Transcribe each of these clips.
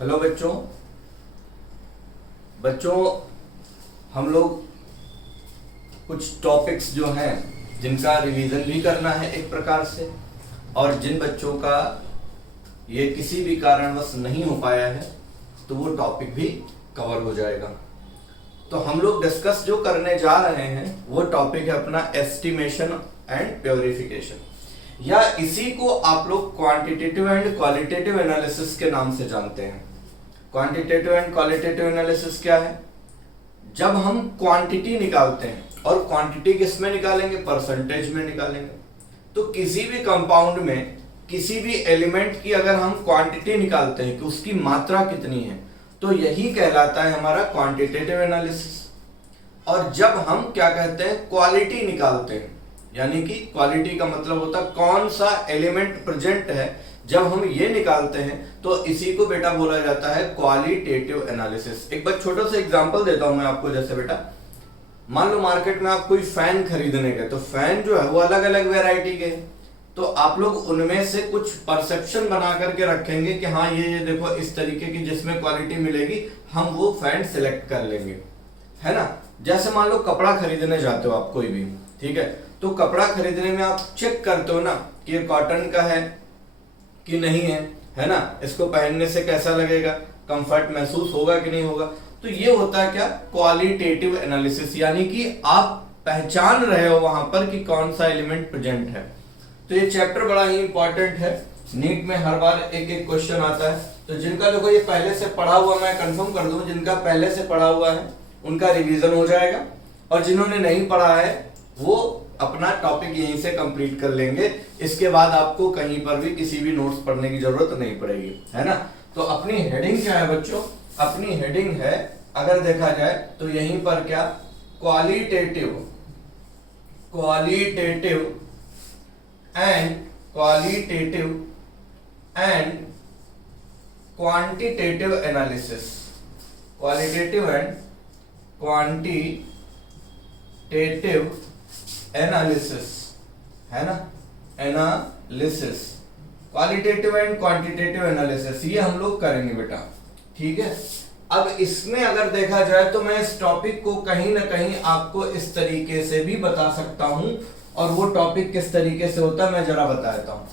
Hello बच्चों। बच्चों हम लोग कुछ टॉपिक्स जो हैं जिनका रिवीजन भी करना है एक प्रकार से, और जिन बच्चों का ये किसी भी कारणवश नहीं हो पाया है तो वो टॉपिक भी कवर हो जाएगा। तो हम लोग डिस्कस जो करने जा रहे हैं वो टॉपिक है अपना एस्टिमेशन एंड प्योरिफिकेशन, या इसी को आप लोग क्वांटिटेटिव एंड क्वालिटेटिव एनालिसिस के नाम से जानते हैं। क्वांटिटेटिव एंड क्वालिटेटिव एनालिसिस क्या है? जब हम क्वांटिटी निकालते हैं, और क्वांटिटी किस में निकालेंगे? परसेंटेज में निकालेंगे। तो किसी भी कंपाउंड में किसी भी एलिमेंट की अगर हम क्वांटिटी निकालते हैं कि उसकी मात्रा कितनी है, तो यही कहलाता है हमारा क्वांटिटेटिव एनालिसिस। और जब हम क्या कहते हैं, क्वालिटी निकालते हैं, यानी कि क्वालिटी का मतलब होता है कौन सा एलिमेंट प्रेजेंट है, जब हम ये निकालते हैं तो इसी को बेटा बोला जाता है क्वालिटेटिव एनालिसिस। एक बार छोटा सा एग्जांपल देता हूं मैं आपको। जैसे बेटा मान लो मार्केट में आप कोई फैन खरीदने गए, तो फैन जो है वो अलग अलग वैरायटी के, तो आप लोग उनमें से कुछ परसेप्शन बना करके रखेंगे कि हाँ ये देखो इस तरीके की जिसमें क्वालिटी मिलेगी, हम वो फैन सिलेक्ट कर लेंगे, है ना। जैसे मान लो कपड़ा खरीदने जाते हो आप कोई भी, ठीक है, तो कपड़ा खरीदने में आप चेक करते हो ना कि ये कॉटन का है कि नहीं है ना, इसको पहनने से कैसा लगेगा, कंफर्ट महसूस होगा कि नहीं होगा। तो ये होता है क्या, क्वालिटेटिव एनालिसिस, यानी कि आप पहचान रहे हो वहां पर कि कौन सा एलिमेंट प्रेजेंट है। तो ये चैप्टर बड़ा ही इंपॉर्टेंट है, नीट में हर बार एक एक क्वेश्चन आता है। तो जिनका देखो ये पहले से पढ़ा हुआ, मैं कंफर्म कर दूं, जिनका पहले से पढ़ा हुआ है उनका रिवीजन हो जाएगा, और जिन्होंने नहीं पढ़ा है वो अपना टॉपिक यहीं से कंप्लीट कर लेंगे। इसके बाद आपको कहीं पर भी किसी भी नोट्स पढ़ने की जरूरत नहीं पड़ेगी, है ना। तो अपनी हेडिंग क्या है बच्चों? अपनी हेडिंग है, अगर देखा जाए तो यहीं पर क्या, qualitative and quantitative analysis, qualitative and quantitative analysis, है ना, analysis, qualitative and quantitative analysis, ये हम लोग करेंगे बेटा, ठीक है। अब इसमें अगर देखा जाए तो मैं इस टॉपिक को कहीं ना कहीं आपको इस तरीके से भी बता सकता हूं, और वो टॉपिक किस तरीके से होता है मैं जरा बता देता हूं।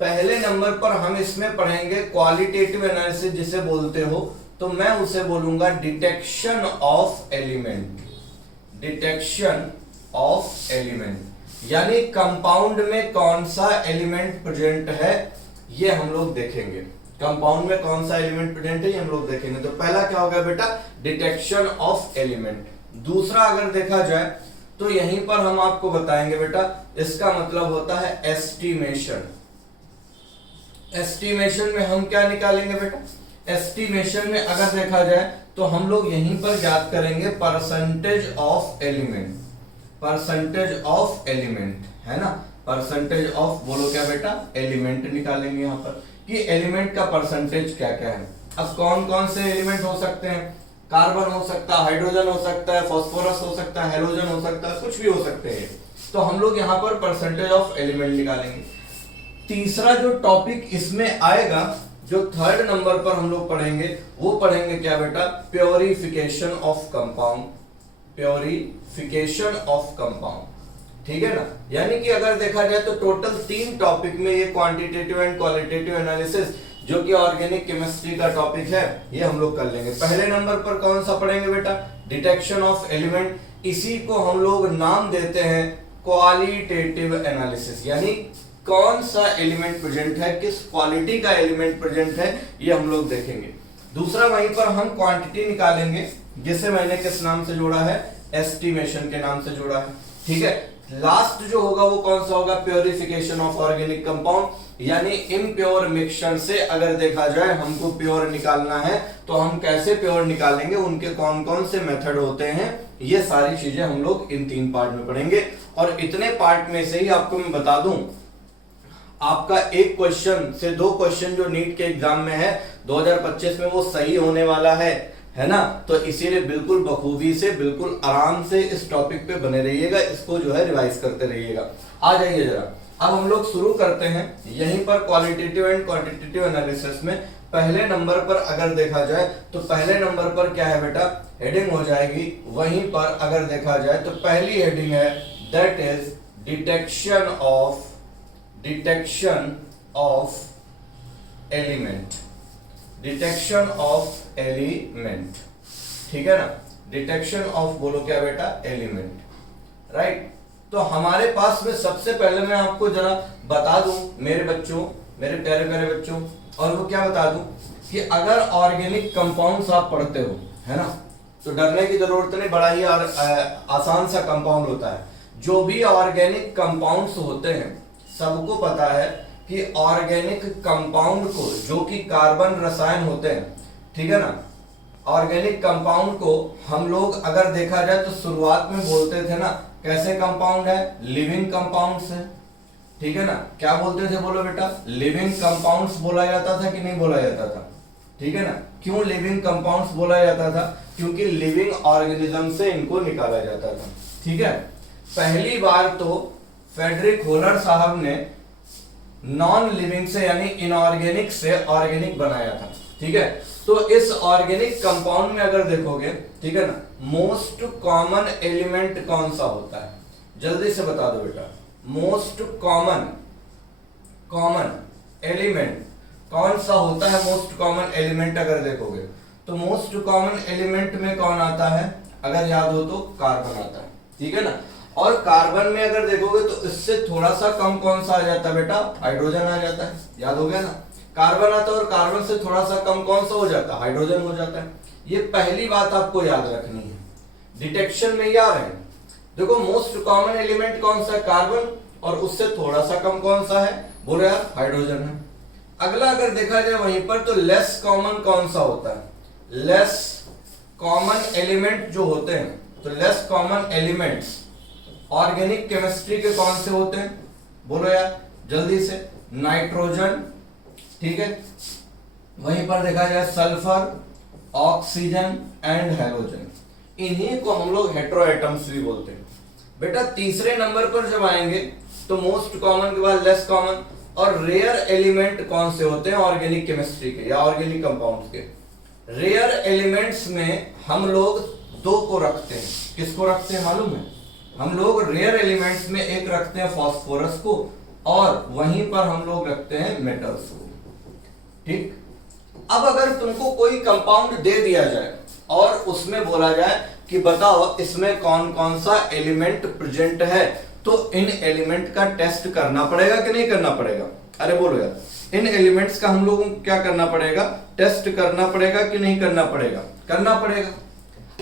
पहले नंबर पर हम इसमें पढ़ेंगे क्वालिटेटिव एनालिसिस जिसे बोलते हो, तो मैं उसे बोलूंगा detection of element, detection of element, यानी कंपाउंड में कौन सा एलिमेंट प्रेजेंट है ये हम लोग देखेंगे। कंपाउंड में कौन सा एलिमेंट प्रेजेंट है ये हम लोग देखेंगे। तो पहला क्या होगा बेटा, डिटेक्शन ऑफ एलिमेंट। दूसरा अगर देखा जाए तो यहीं पर हम आपको बताएंगे बेटा, इसका मतलब होता है एस्टिमेशन। एस्टिमेशन में हम क्या निकालेंगे बेटा? एस्टिमेशन में अगर देखा जाए तो हम लोग यहीं पर ज्ञात करेंगे percentage of element, percentage of element, है ना, परसेंटेज ऑफ, बोलो क्या बेटा, एलिमेंट निकालेंगे यहाँ पर कि एलिमेंट का परसेंटेज क्या क्या है। अब कौन कौन से एलिमेंट हो सकते हैं? कार्बन हो सकता है, हाइड्रोजन हो सकता है, फास्फोरस हो सकता है, हेलोजन हो सकता है, कुछ भी हो सकते हैं। तो हम लोग यहाँ पर परसेंटेज ऑफ एलिमेंट निकालेंगे। तीसरा जो टॉपिक इसमें आएगा, जो थर्ड नंबर पर हम लोग पढ़ेंगे, वो पढ़ेंगे क्या बेटा, purification of compound, purification of compound, ठीक है ना। यानी कि अगर देखा जाए तो टोटल 3 टॉपिक में ये क्वांटिटेटिव एंड क्वालिटेटिव एनालिसिस जो कि ऑर्गेनिक केमिस्ट्री का टॉपिक है, ये हम लोग कर लेंगे। पहले नंबर पर कौन सा पढ़ेंगे बेटा, डिटेक्शन ऑफ एलिमेंट, इसी को हम लोग नाम देते हैं क्वालिटेटिव एनालिसिस, यानी कौन सा एलिमेंट प्रेजेंट है, किस क्वालिटी का एलिमेंट प्रेजेंट है, ये हम लोग देखेंगे। दूसरा वहीं पर हम क्वांटिटी निकालेंगे, जिसे मैंने किस नाम से जोड़ा है, एस्टिमेशन के नाम से जोड़ा है, ठीक है। लास्ट जो होगा वो कौन सा होगा, प्योरिफिकेशन ऑफ ऑर्गेनिक कंपाउंड, यानी इम्प्योर मिक्सचर से अगर देखा जाए हमको प्योर निकालना है तो हम कैसे प्योर निकालेंगे, उनके कौन कौन से मेथड होते हैं, ये सारी चीजें हम लोग इन 3 पार्ट में पढ़ेंगे। और इतने पार्ट में से ही आपको मैं बता दूं, आपका एक क्वेश्चन से 2 क्वेश्चन जो नीट के एग्जाम में है 2025 में वो सही होने वाला है ना। तो इसीलिए बिल्कुल बखूबी से, बिल्कुल आराम से इस टॉपिक पे बने रहिएगा, इसको जो है रिवाइज करते रहिएगा। आ जाइए जरा, अब हम लोग शुरू करते हैं यहीं पर क्वालिटेटिव एंड क्वांटिटेटिव एनालिसिस में। पहले नंबर पर अगर देखा जाए तो पहले नंबर पर क्या है बेटा, हेडिंग हो जाएगी। वहीं पर अगर देखा जाए तो पहली हेडिंग है that is detection of element, detection of element, ठीक है ना। डिटेक्शन ऑफ बोलो क्या बेटा, एलिमेंट, राइट। तो हमारे पास में सबसे पहले मैं आपको जरा बता दूं मेरे बच्चों, मेरे प्यारे प्यारे बच्चों, और वो क्या बता दूं कि अगर ऑर्गेनिक कंपाउंड्स आप पढ़ते हो, है ना, तो डरने की जरूरत नहीं, बड़ा ही आसान सा कंपाउंड होता है। जो भी ऑर्गेनिक कंपाउंड्स होते हैं सबको पता है कि ऑर्गेनिक कंपाउंड को, जो कि कार्बन रसायन होते हैं, ठीक है ना, ऑर्गेनिक कंपाउंड को हम लोग अगर देखा जाए तो शुरुआत में बोलते थे ना, कैसे कंपाउंड है, लिविंग कंपाउंड्स है, ठीक है ना। क्या बोलते थे बोलो बेटा, लिविंग कंपाउंड्स बोला जाता था कि नहीं बोला जाता था, ठीक है ना। क्यों लिविंग कंपाउंड्स बोला जाता था, क्योंकि लिविंग ऑर्गेनिज्म से इनको निकाला जाता था, ठीक है। पहली बार तो फ्रेडरिक होलर साहब ने नॉन लिविंग से यानी इनऑर्गेनिक से ऑर्गेनिक बनाया था, ठीक है। तो इस ऑर्गेनिक कंपाउंड में अगर देखोगे, ठीक है ना, मोस्ट कॉमन एलिमेंट कौन सा होता है, जल्दी से बता दो बेटा। मोस्ट कॉमन एलिमेंट कौन सा होता है, मोस्ट कॉमन एलिमेंट अगर देखोगे तो मोस्ट कॉमन एलिमेंट में कौन आता है, अगर याद हो तो कार्बन आता है, ठीक है ना। और कार्बन में अगर देखोगे तो इससे थोड़ा सा कम कौन सा आ जाता है बेटा, हाइड्रोजन आ जाता है, याद हो गया ना। कार्बन आता है और कार्बन से थोड़ा सा कम कौन सा हो जाता है, हाइड्रोजन हो जाता है। ये पहली बात आपको याद रखनी है, डिटेक्शन में याद है। देखो मोस्ट कॉमन एलिमेंट कौन सा है, कार्बन, और उससे थोड़ा सा कम कौन सा है, बोलो यार, हाइड्रोजन है। अगला अगर देखा जाए वहीं पर तो लेस कॉमन कौन सा होता है, लेस कॉमन एलिमेंट जो होते हैं, तो less common elements organic chemistry के कौन से होते हैं, बोलो यार जल्दी से, नाइट्रोजन, ठीक है। वहीं पर देखा जाए सल्फर, ऑक्सीजन एंड हैलोजन, इन्हीं को हम लोग हेटेरो एटम्स भी बोलते हैं। बेटा तीसरे नंबर पर जब आएंगे तो मोस्ट कॉमन के बाद लेस कॉमन और रेयर एलिमेंट कौन से होते हैं ऑर्गेनिक केमिस्ट्री के या ऑर्गेनिक कंपाउंड्स के। रेयर एलिमेंट्स में हम लोग दो को रखते हैं, किसको रखते हैं मालूम है, हम लोग रेयर एलिमेंट्स में एक रखते हैं फास्फोरस को, और वहीं पर हम लोग रखते हैं मेटल्स को, ठीक। अब अगर तुमको कोई कंपाउंड दे दिया जाए और उसमें बोला जाए कि बताओ इसमें कौन कौन सा एलिमेंट प्रेजेंट है, तो इन एलिमेंट का टेस्ट करना पड़ेगा कि नहीं करना पड़ेगा, अरे बोलो यार, इन एलिमेंट्स का हम लोगों को क्या करना पड़ेगा, टेस्ट करना पड़ेगा कि नहीं करना पड़ेगा, करना पड़ेगा।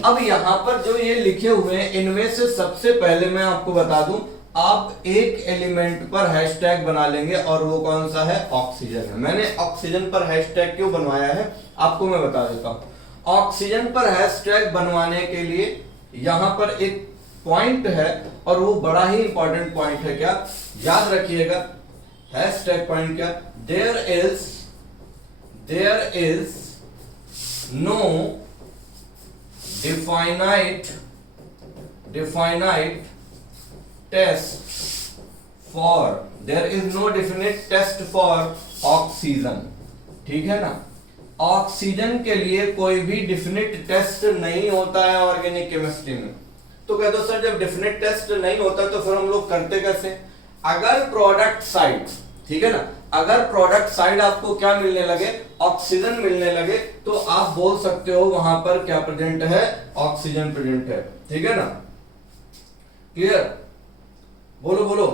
अब यहां पर जो ये लिखे हुए हैं इनमें से सबसे पहले मैं आपको बता दूं, आप एक एलिमेंट पर हैशटैग बना लेंगे और वो कौन सा है, ऑक्सीजन है। मैंने ऑक्सीजन पर हैशटैग क्यों बनवाया है आपको मैं बता देता हूं। ऑक्सीजन पर हैशटैग बनवाने के लिए यहां पर एक पॉइंट है और वो बड़ा ही इंपॉर्टेंट पॉइंट है, क्या याद रखिएगा, हैशटैग पॉइंट क्या, there is no definite test for, there is no definite test for oxygen, ठीक है ना। ऑक्सीजन के लिए कोई भी डिफिनिट टेस्ट नहीं होता है ऑर्गेनिक केमिस्ट्री में। तो कह दो सर जब डिफिनिट टेस्ट नहीं होता तो फिर हम लोग करते कैसे, अगर प्रोडक्ट साइड, ठीक है ना, अगर प्रोडक्ट साइड आपको क्या मिलने लगे, ऑक्सीजन मिलने लगे, तो आप बोल सकते हो वहां पर क्या प्रेजेंट है, ऑक्सीजन प्रेजेंट है, ठीक है ना, क्लियर, बोलो बोलो।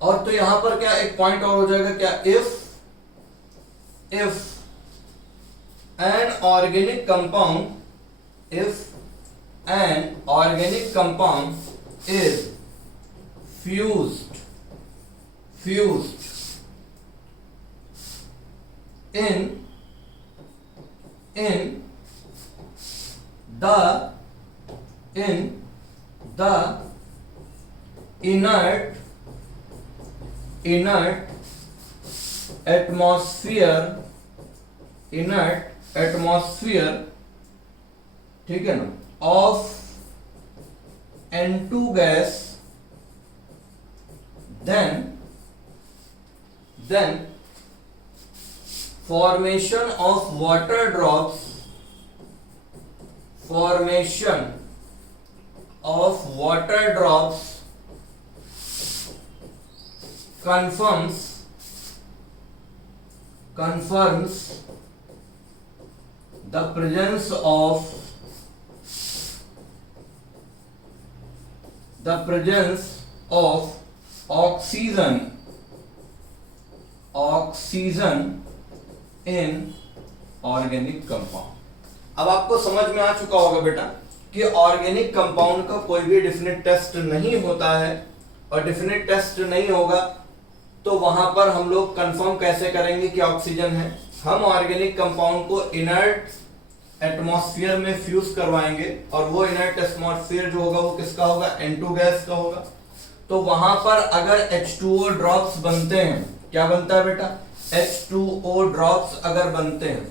और तो यहां पर क्या एक पॉइंट और हो जाएगा, क्या, if an organic compound is fused in the inert atmosphere, ठीक है ना, of N2 gas then formation of water drops confirms the presence of oxygen in organic compound. अब आपको समझ में आ चुका होगा बेटा कि ऑर्गेनिक कंपाउंड का कोई भी डेफिनेट टेस्ट नहीं होता है, और डेफिनेट टेस्ट नहीं होगा तो वहां पर हम लोग कंफर्म कैसे करेंगे कि ऑक्सीजन है। हम ऑर्गेनिक कंपाउंड को इनर्ट एटमॉस्फेयर में फ्यूज करवाएंगे, और वो इनर्ट एटमॉस्फेयर जो होगा वो किसका होगा, N2 गैस का होगा। तो वहां पर अगर H2O ड्रॉप्स बनते हैं, क्या बनता है बेटा, H2O ड्रॉप्स अगर बनते हैं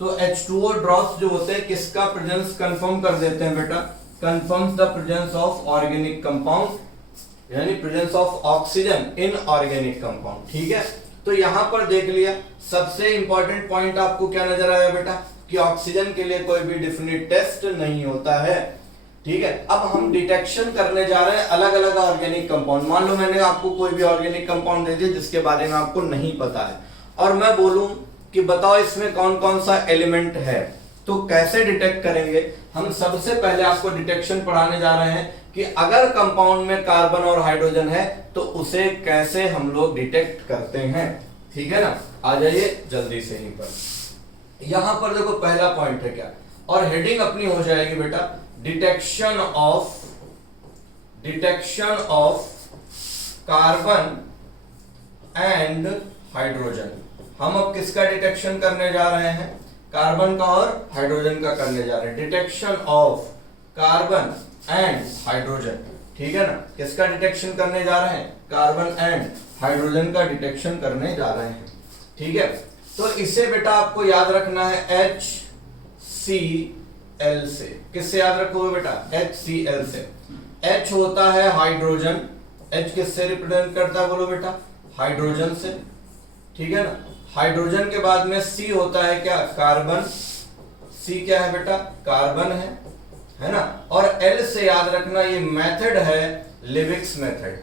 तो H2O ड्रॉप्स जो होते हैं किसका प्रेजेंस कंफर्म कर देते हैं बेटा, confirms the presence of organic compound, यानी presence of oxygen in organic compound. ठीक है, तो यहां पर देख लिया सबसे इंपॉर्टेंट पॉइंट आपको क्या नजर आया बेटा कि ऑक्सीजन के लिए कोई भी डेफिनेट टेस्ट नहीं होता है। ठीक है, अब हम डिटेक्शन करने जा रहे हैं अलग अलग ऑर्गेनिक कंपाउंड। मान लो मैंने आपको कोई भी ऑर्गेनिक कंपाउंड दे दिया जिसके बारे में आपको नहीं पता है, और मैं बोलूं कि बताओ इसमें कौन कौन सा एलिमेंट है, तो कैसे डिटेक्ट करेंगे। हम सबसे पहले आपको डिटेक्शन पढ़ाने जा रहे हैं कि अगर कंपाउंड में कार्बन और हाइड्रोजन है तो उसे कैसे हम लोग डिटेक्ट करते हैं। ठीक है ना, आ जाइए जल्दी से यहीं पर। यहां पर देखो पहला पॉइंट है क्या, और हेडिंग अपनी हो जाएगी बेटा detection of carbon and hydrogen. हम अब किसका डिटेक्शन करने जा रहे हैं, कार्बन का और हाइड्रोजन का करने जा रहे हैं, detection of carbon and hydrogen. ठीक है ना, किसका डिटेक्शन करने जा रहे हैं, कार्बन एंड हाइड्रोजन का डिटेक्शन करने जा रहे हैं। ठीक है, तो इसे बेटा आपको याद रखना है HCl से। किससे याद रखोगे बेटा, HCl से। H होता है हाइड्रोजन, H किससे रिप्रेजेंट करता है बोलो बेटा, हाइड्रोजन से। ठीक है ना, हाइड्रोजन के बाद में C होता है क्या, कार्बन। C क्या है बेटा, कार्बन है ना, और L से याद रखना ये मेथड है लिबिक्स मेथड।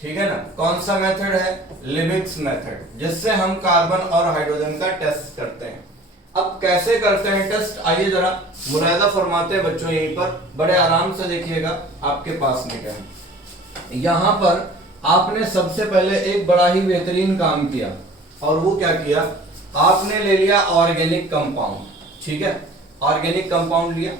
ठीक है ना, कौन सा मेथड है, लिबिक्स मेथड, जिससे हम कार्बन और हाइड्रोजन का टेस्ट करते हैं। अब कैसे करते हैं टेस्ट, आइए जरा मुलाहिजा फरमाते हैं बच्चों, यहीं पर बड़े आराम से देखिएगा, आपके पास में क्या है। यहां पर आपने सबसे पहले एक बड़ा ही बेहतरीन काम किया, और वो क्या किया, आपने ले लिया ऑर्गेनिक कंपाउंड। ठीक है, ऑर्गेनिक कंपाउंड लिया,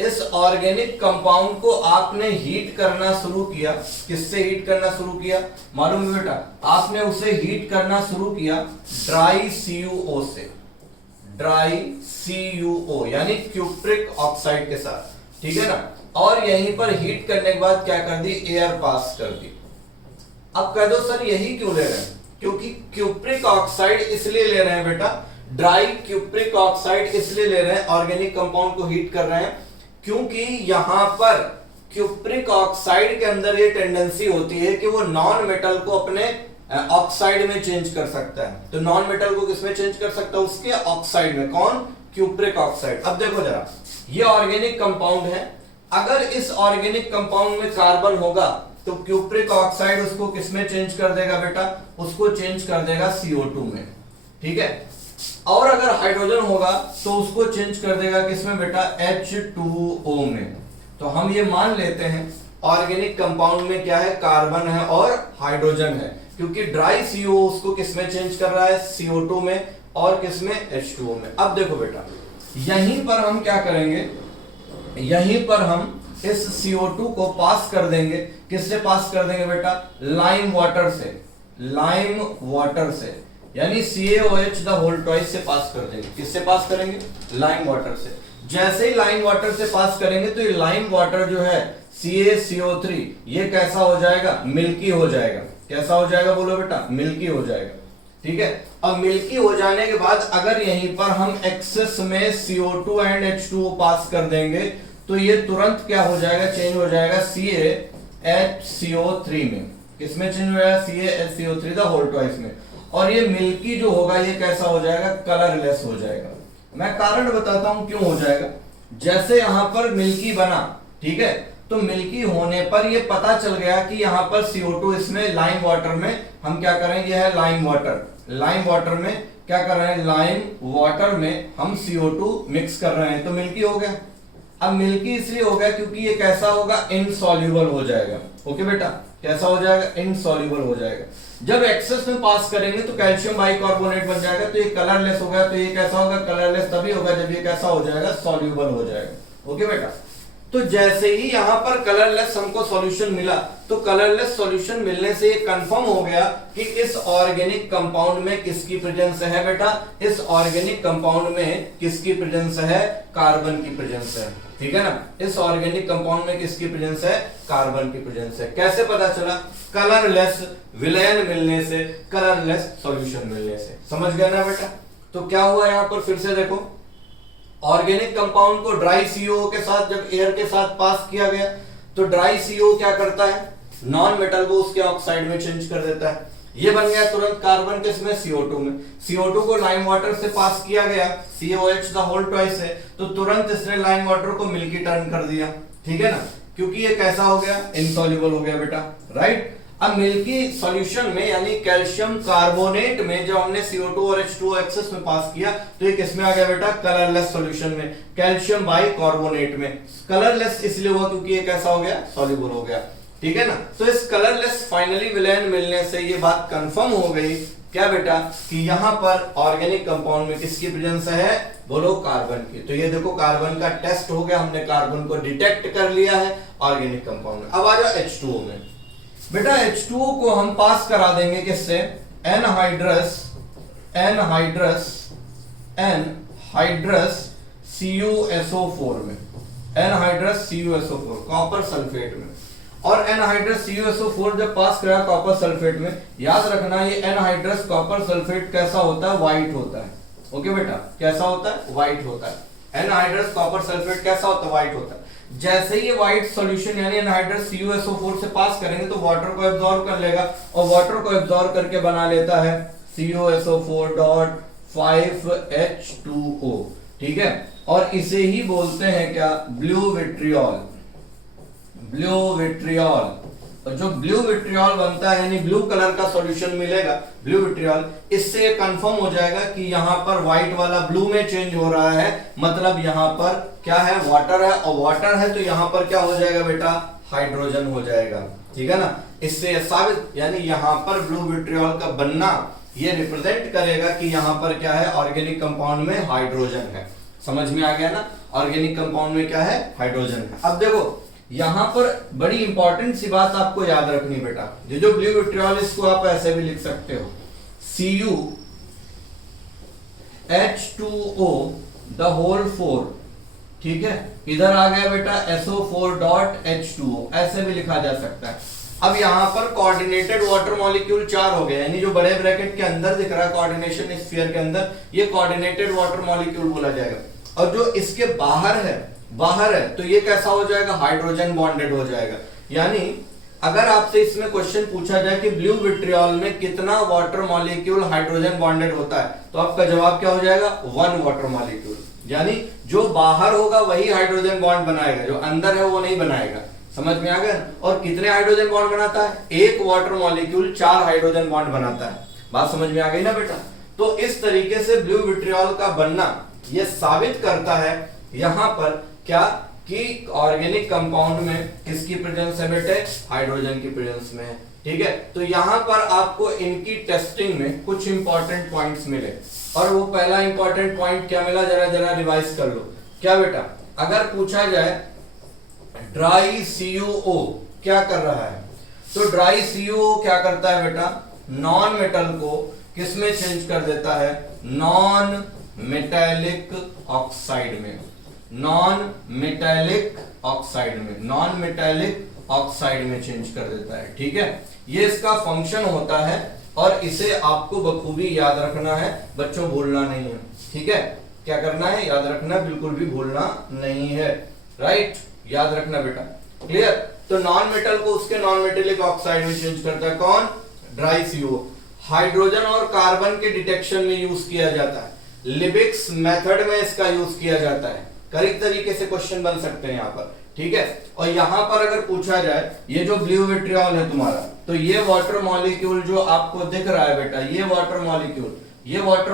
इस ऑर्गेनिक कंपाउंड को आपने हीट करना शुरू किया। किससे हीट करना शुरू किया, मालूम है बेटा, आपने उसे हीट करना शुरू किया ड्राई CuO से, ड्राई CuO यानी क्यूप्रिक ऑक्साइड के साथ। ठीक है ना, और यहीं पर हीट करने के बाद क्या कर दी, एयर पास कर दी। अब कह दो सर यही क्यों ले रहे हैं, क्योंकि क्यूप्रिक ऑक्साइड इसलिए ले रहे हैं बेटा, ड्राई क्यूप्रिक ऑक्साइड इसलिए ले रहे हैं, ऑर्गेनिक कंपाउंड को हीट कर रहे हैं, क्योंकि यहां पर क्यूप्रिक ऑक्साइड के अंदर ये टेंडेंसी होती है कि वो नॉन मेटल को अपने ऑक्साइड में चेंज कर सकता है। तो नॉन मेटल को किसमें चेंज कर सकता है, उसके ऑक्साइड में। कौन, क्यूप्रिक ऑक्साइड। अब देखो जरा, ये ऑर्गेनिक कंपाउंड है, अगर इस ऑर्गेनिक कंपाउंड में कार्बन होगा तो क्यूप्रिक ऑक्साइड उसको किसमें चेंज कर देगा बेटा, उसको चेंज कर देगा CO2 में। ठीक है, और अगर हाइड्रोजन होगा तो उसको चेंज कर देगा किसमें बेटा, H2O में। तो हम ये मान लेते हैं ऑर्गेनिक कंपाउंड में क्या है, कार्बन है और हाइड्रोजन है, क्योंकि ड्राई CO उसको किसमें चेंज कर रहा है, CO2 में, और किसमें, H2O में। अब देखो बेटा, यहीं पर हम क्या करेंगे, यहीं पर हम इस CO2 को पास कर देंगे। किससे पास कर देंगे बेटा, लाइम वाटर से, यानी CaOH द होल ट्वाइस से पास कर देंगे। किससे पास करेंगे, लाइम वाटर से। जैसे ही लाइम वाटर से पास करेंगे तो ये लाइम वाटर जो है CaCO3 ये कैसा हो जाएगा, मिल्की हो जाएगा। कैसा हो जाएगा बोलो बेटा, मिल्की हो जाएगा। ठीक है, अब मिल्की हो जाने के बाद अगर यहीं पर हम एक्सेस में CO2 एंड H2O पास कर देंगे तो ये तुरंत क्या हो जाएगा, चेंज हो जाएगा CaHCO3 में। किसमें चेंज हो जाएगा, CaHCO3 द होल ट्वाइस में। और ये मिल्की जो होगा ये कैसा हो जाएगा, कलरलेस हो जाएगा। मैं कारण बताता हूं क्यों हो जाएगा। जैसे यहां पर मिल्की बना, ठीक है, तो मिल्की होने पर ये पता चल गया कि यहां पर CO2 इसमें लाइम वाटर में हम क्या करेंगे, यह है लाइम वाटर। लाइम वाटर में क्या कर रहे हैं, लाइम वाटर में हम CO2 मिक्स कर रहे हैं, तो मिल्की हो गया। अब मिल्की इसलिए हो गया क्योंकि ये कैसा होगा, इनसॉल्युबल हो जाएगा। ओके बेटा, कैसा हो जाएगा, इनसॉल्युबल हो जाएगा। जब एक्सेस में पास करेंगे तो कैल्शियम बाइकार्बोनेट बन जाएगा, तो ये कलरलेस हो गया। तो ये कैसा होगा, कलरलेस तभी होगा जब ये कैसा हो जाएगा, सॉल्युबल हो जाएगा। ओके बेटा, तो जैसे ही यहां पर कलरलेस हमको सॉल्यूशन मिला, तो कलरलेस सॉल्यूशन मिलने से ये कंफर्म हो गया कि इस ऑर्गेनिक कंपाउंड में किसकी प्रेजेंस है बेटा, इस ऑर्गेनिक कंपाउंड में किसकी प्रेजेंस है, कार्बन की प्रेजेंस है। ठीक है ना, इस ऑर्गेनिक कंपाउंड में किसकी प्रेजेंस है, कार्बन की प्रेजेंस है। कैसे पता चला, कलरलेस विलयन मिलने से, कलरलेस सॉल्यूशन मिलने से। समझ गया ना बेटा। तो क्या हुआ यहां पर, फिर से देखो, ऑर्गेनिक कंपाउंड को ड्राई CO के साथ जब एयर के साथ पास किया गया, तो ड्राई CO क्या करता है, नॉन मेटल को उसके ऑक्साइड में चेंज कर देता है। ये बन गया तुरंत कार्बन, किसमें, CO2 में। CO2 को लाइम वाटर से पास किया गया, COH द होल ट्वाइस है, तो तुरंत इसने लाइम वाटर को मिल्की टर्न कर दिया। ठीक है ना, क्योंकि ये कैसा हो गया, इनसॉल्युबल हो गया बेटा, राइट। अब मिल्की सॉल्यूशन में यानी कैल्शियम कार्बोनेट में जब हमने CO2 और H2O एक्सेस में पास किया, तो ये किसमें आ गया बेटा, कलरलेस सॉल्यूशन में, कैल्शियम बाइकार्बोनेट में। कलरलेस इसलिए हुआ क्योंकि ये कैसा हो गया, सॉल्युबल हो गया। ठीक है ना, तो इस कलरलेस फाइनली विलयन मिलने से ये बात कंफर्म हो गई क्या बेटा, कि यहां पर ऑर्गेनिक कंपाउंड में किसकी प्रेजेंस है, बोलो, कार्बन की। तो ये देखो कार्बन का टेस्ट हो गया, हमने कार्बन को डिटेक्ट कर लिया है ऑर्गेनिक कंपाउंड में। अब आ जाओ H2O में। बेटा H2O को हम पास करा देंगे किससे, एनहाइड्रस CuSO4 में, एनहाइड्रस CuSO4 कॉपर सल्फेट में। और एनहाइड्रस CuSO4 जब पास करा कॉपर सल्फेट में, याद रखना ये एनहाइड्रस कॉपर सल्फेट कैसा होता है, व्हाइट होता है। ओके बेटा, कैसा होता है, व्हाइट होता है। एनहाइड्रस कॉपर सल्फेट कैसा होता है, व्हाइट होता है। जैसे ही व्हाइट सॉल्यूशन यानी एनहाइड्रस CuSO4 से पास करेंगे तो वाटर को एब्जॉर्ब कर लेगा, और वाटर को एब्जॉर्ब करके बना लेता है CuSO4.5H2O। ठीक है, और इसे ही बोलते हैं क्या, ब्लू विट्रियोल। ब्लू विट्रियोल, और जो ब्लू विट्रियोल बनता है यानी ब्लू कलर का सॉल्यूशन मिलेगा, ब्लू विट्रियोल, इससे कंफर्म हो जाएगा कि यहां पर व्हाइट वाला ब्लू में चेंज हो रहा है, मतलब यहां पर क्या है, वाटर है, और वाटर है तो यहां पर क्या हो जाएगा बेटा, हाइड्रोजन हो जाएगा। ठीक है ना, इससे साबित यानी यहां पर ब्लू विट्रियोल का बनना ये रिप्रेजेंट करेगा कि यहां पर क्या है, ऑर्गेनिक कंपाउंड में हाइड्रोजन है। समझ में आ गया ना, ऑर्गेनिक कंपाउंड में क्या है, हाइड्रोजन है। अब देखो यहां पर बड़ी इंपॉर्टेंट सी बात आपको याद रखनी बेटा, ये जो ब्लू विट्रियोल इसको आप ऐसे भी लिख सकते हो, CuH2O द होल 4। ठीक है, इधर आ गया बेटा SO4.H2O, ऐसे भी लिखा जा सकता है। अब यहां पर कोऑर्डिनेटेड वाटर मॉलिक्यूल 4 हो गए, यानी जो बड़े ब्रैकेट के अंदर दिख रहा है कोऑर्डिनेशन स्फीयर के अंदर, ये कोऑर्डिनेटेड वाटर मॉलिक्यूल बोला जाएगा। और जो इसके बाहर है तो ये कैसा हो जाएगा, हाइड्रोजन बॉन्डेड हो जाएगा। यानी अगर आपसे इसमें क्वेश्चन पूछा जाए कि ब्लू विट्रियोल में कितना वाटर मॉलिक्यूल हाइड्रोजन बॉन्डेड होता है, तो आपका जवाब क्या हो जाएगा, 1 वाटर मॉलिक्यूल। यानी जो बाहर होगा वही हाइड्रोजन बॉन्ड बनाएगा, जो अंदर है वो नहीं बनाएगा। समझ में आ गया। और कितने हाइड्रोजन बॉन्ड बनाता है, 1 वाटर मॉलिक्यूल 4 हाइड्रोजन बॉन्ड बनाता है। बात समझ में आ गई ना बेटा। तो इस तरीके से ब्लू विट्रियोल का बनना यह साबित करता है यहां पर क्या, कि ऑर्गेनिक कंपाउंड में किसकी प्रेजेंस है बेटे, हाइड्रोजन की प्रेजेंस में है। ठीक है, तो यहां पर आपको इनकी टेस्टिंग में कुछ इंपॉर्टेंट पॉइंट्स मिले, और वो पहला इंपॉर्टेंट पॉइंट क्या मिला, जरा रिवाइज कर लो। क्या बेटा, अगर पूछा जाए ड्राई CuO क्या कर रहा है, तो ड्राई CuO क्या करता है बेटा, नॉन मेटल को किसमें चेंज कर देता है, नॉन मेटेलिक ऑक्साइड में, नॉन मेटेलिक ऑक्साइड में चेंज कर देता है। ठीक है, ये इसका फंक्शन होता है, और इसे आपको बखूबी याद रखना है बच्चों, भूलना नहीं है। ठीक है, क्या करना है, याद रखना, बिल्कुल भी भूलना नहीं है। राइट, याद रखना बेटा, क्लियर। तो नॉन मेटल को उसके नॉन मेटेलिक ऑक्साइड में चेंज करता है कौन, ड्राई CO। हाइड्रोजन और कार्बन के डिटेक्शन में यूज किया जाता है, लिबिक्स मेथड में इसका यूज किया जाता है। कई तरीके से क्वेश्चन बन सकते हैं यहाँ पर, ठीक है। और यहां पर अगर पूछा जाए ये जो ब्लू विट्रियोल है तुम्हारा, तो ये वाटर मॉलिक्यूल जो आपको दिख रहा है बेटा, ये वाटर